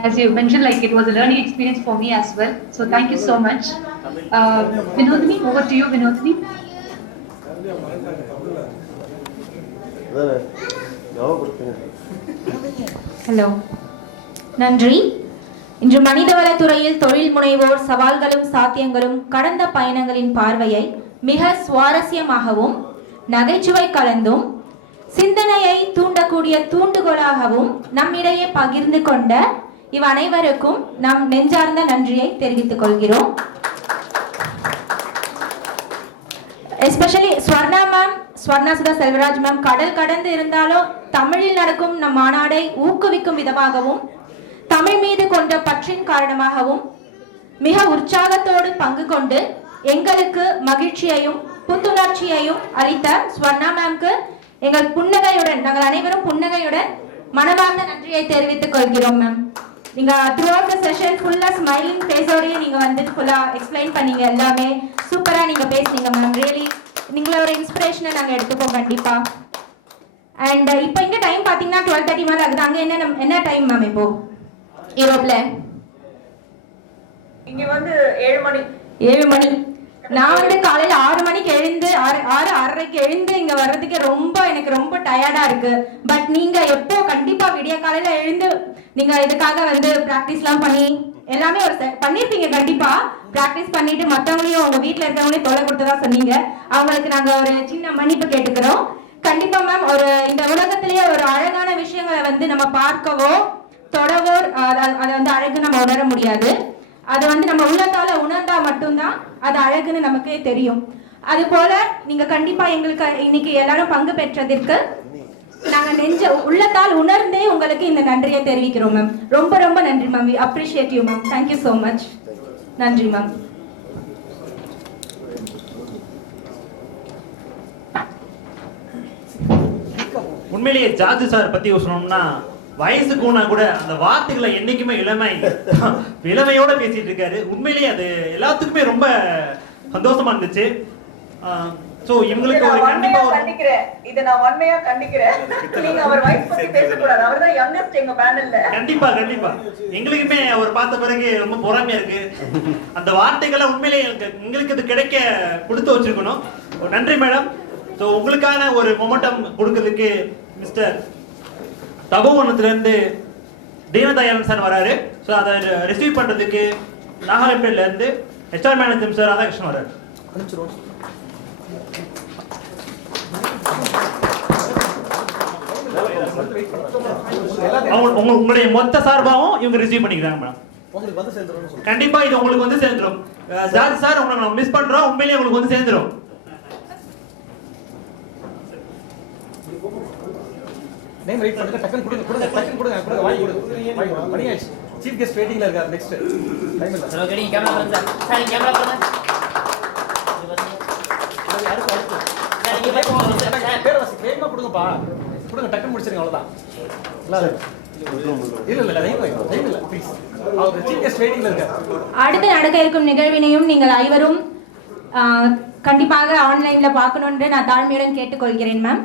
As you mentioned, like it was a learning experience for me as well. So thank you so much. Vinodini, over to you, Vinodini. Hello, நன்றி. இன்று மனிதவளத்துறையில் தொழில் முனைவோர் சவால்களும் சாத்தியங்களும் கடந்த பயணங்களின் பார்வையை மிக சுவாரஸ்யமாகவும் நகைச்சுவை கலந்தும் சிந்தனையை தூண்டக்கூடிய தூண்டுகோலாகவும் நம்மிடையே பகிர்ந்து கொண்ட இவ் அனைவருக்கும் நம் நெஞ்சார்ந்த நன்றியை தெரிவித்துக் கொள்கிறோம். Especially Swarna ma'am, Swarna Sudha Selvaraj ma'am கடல் கடந்து இருந்தாலும் தமிழில் நடக்கும் நம் மாநாடை ஊக்குவிக்கும் விதமாகவும் தமிழ் மீது கொண்ட பற்றின் காரணமாகவும் மிக உற்சாகத்தோடு பங்கு கொண்டு எங்களுக்கு மகிழ்ச்சியையும் புத்துணர்ச்சியையும் அளித்த ஸ்வர்ணா மேம்க்கு எங்கள் புன்னகையுடன், நாங்கள் அனைவரும் புன்னகையுடன் மனமார்ந்த நன்றியை தெரிவித்துக் கொள்கிறோம். மேம், நீங்க த்ரூஅவுட் தி செஷன் ஃபுல்லா ஸ்மைலிங் ஃபேஸோடயே நீங்க வந்து ஃபுல்லா எக்ஸ்பிளைன் பண்ணீங்க. எல்லாமே சூப்பரா நீங்க பேசுனீங்க மேம். ரியலி நீங்களோட இன்ஸ்பிரேஷனை நாங்க எடுத்துப்போம் கண்டிப்பா. அண்ட் இப்போ இங்க டைம் பாத்தீங்கன்னா 12:30 மேல ஆகுது. அங்க என்ன டைம் மேம் இப்போ யூரோப்ல? இங்க வந்து 7 மணி. 7 மணி. நான் வந்து காலையில 6 மணிக்கு எழுந்து 6:30க்கு எழுந்து இங்க வர்றதுக்கு எனக்கு ரொம்ப டயர்டா இருக்கு. பட் நீங்க எப்போ கண்டிப்பா விடிய காலையில எழுந்து நீங்க இதுக்காக வந்து பிராக்டிஸ்லாம் பண்ணி எல்லாமே பண்ணிருப்பீங்க. கண்டிப்பா பிராக்டிஸ் பண்ணிட்டு மத்தவங்களையும் உங்க வீட்டுல இருக்கிறவங்களையும் தொலை கொடுத்ததா சொன்னீங்க. அவங்களுக்கு நாங்க ஒரு சின்ன மன்னிப்பு கேட்டுக்கிறோம். கண்டிப்பா மேம், ஒரு இந்த உலகத்திலேயே ஒரு அழகான விஷயங்களை வந்து நம்ம பார்க்கவோ தொடவோ அதை வந்து அழகு நம்ம உணர முடியாது. அது வந்து நம்ம உள்ளத்தால உணர்ந்தா மட்டும்தான் அது அழகுன்னு நமக்கே தெரியும். அது போல நீங்க கண்டிப்பா எங்களுக்கு இன்னைக்கு எல்லாரும் பங்கு பெற்றதற்கு நாங்க உள்ளத்தால் உணர்ந்தே உங்களுக்கு இந்த நன்றியை தெரிவிக்கிறோம் மேம். ரொம்ப ரொம்ப நன்றி ma'am. We appreciate you ma'am. Thank you so much. நன்றி மேம். உண்மையிலேயே ஜார்ஜ் சார் பத்தி சொல்லணும்னா வயசு கூனா கூட அந்த வார்த்தைகளை என்னைக்குமே இளமையோட பேசிட்டு இருக்காரு. உண்மையிலேயே அது எல்லாத்துக்குமே ரொம்ப சந்தோஷமா இருந்துச்சு. சோ இவங்களுக்கு ஒரு கண்டிப்பா இத நான் வன்மையா கண்டிக்கிறேன். நீங்க அவர் வயசு பத்தி பேச கூடாது. அவர்தான் யங்கஸ்ட் எங்க பேனல்ல. கண்டிப்பா எங்களுக்குமே அவர் பார்த்த பிறகு ரொம்ப பொறாமையா இருக்கு. அந்த வார்த்தைகளை உண்மையிலேயே எங்களுக்கு இது கிடைக்க கொடுத்து வச்சிருக்கணும். நன்றி மேடம். சோ உங்களுக்கான ஒரு மொமெண்டம் கொடுக்கிறதுக்கு மிஸ்டர் தபோவனத்துல இருந்து தீனதயாளன் சார் வராரு. ஸோ அதை ரிசீவ் பண்றதுக்கு நாகர்கோவில்ல இருந்து ஹெச்ஆர் மேனேஜர் சார் ராதாகிருஷ்ணன் வராரு. உங்களுடைய மொத்த சார்பாகவும் இவங்க ரிசீவ் பண்ணிக்கிறாங்க மேடம். கண்டிப்பா இது உங்களுக்கு வந்து சேர்ந்துரும். ஜார்ஜ் சார் உங்களை நம்ம மிஸ் பண்றோம். உண்மையிலேயே உங்களுக்கு வந்து சேர்ந்துரும். நேம் ரைட் பண்ணுங்க. டக்கன் கொடுங்க வாய் மணி ஆயிடுச்சு. சீஃப் கெஸ்ட் வெயிட்டிங்ல இருக்கார். நெக்ஸ்ட் டைம் இல்ல. சரி, ஓகே. நீங்க கேமரா பண்ணுங்க சார். சார் கேமரா பண்ணுங்க. சார் நீங்க போய் பேர் வாசி வேகமா கொடுங்கப்பா. கொடுங்க, டக்கன் முடிச்சிருங்க. அவ்வளவுதான். இல்ல டைம் இல்ல ப்ளீஸ். அவர் சீஃப் கெஸ்ட் வெயிட்டிங்ல இருக்கார். அடுத்து நடக்க இருக்கும் நிகழ்வினையும் நீங்கள் ஐவரும் கண்டிப்பாக ஆன்லைன்ல பார்க்கணும்னு நான் தாழ்மையுடன் கேட்டுக்கொள்கிறேன் மேம்.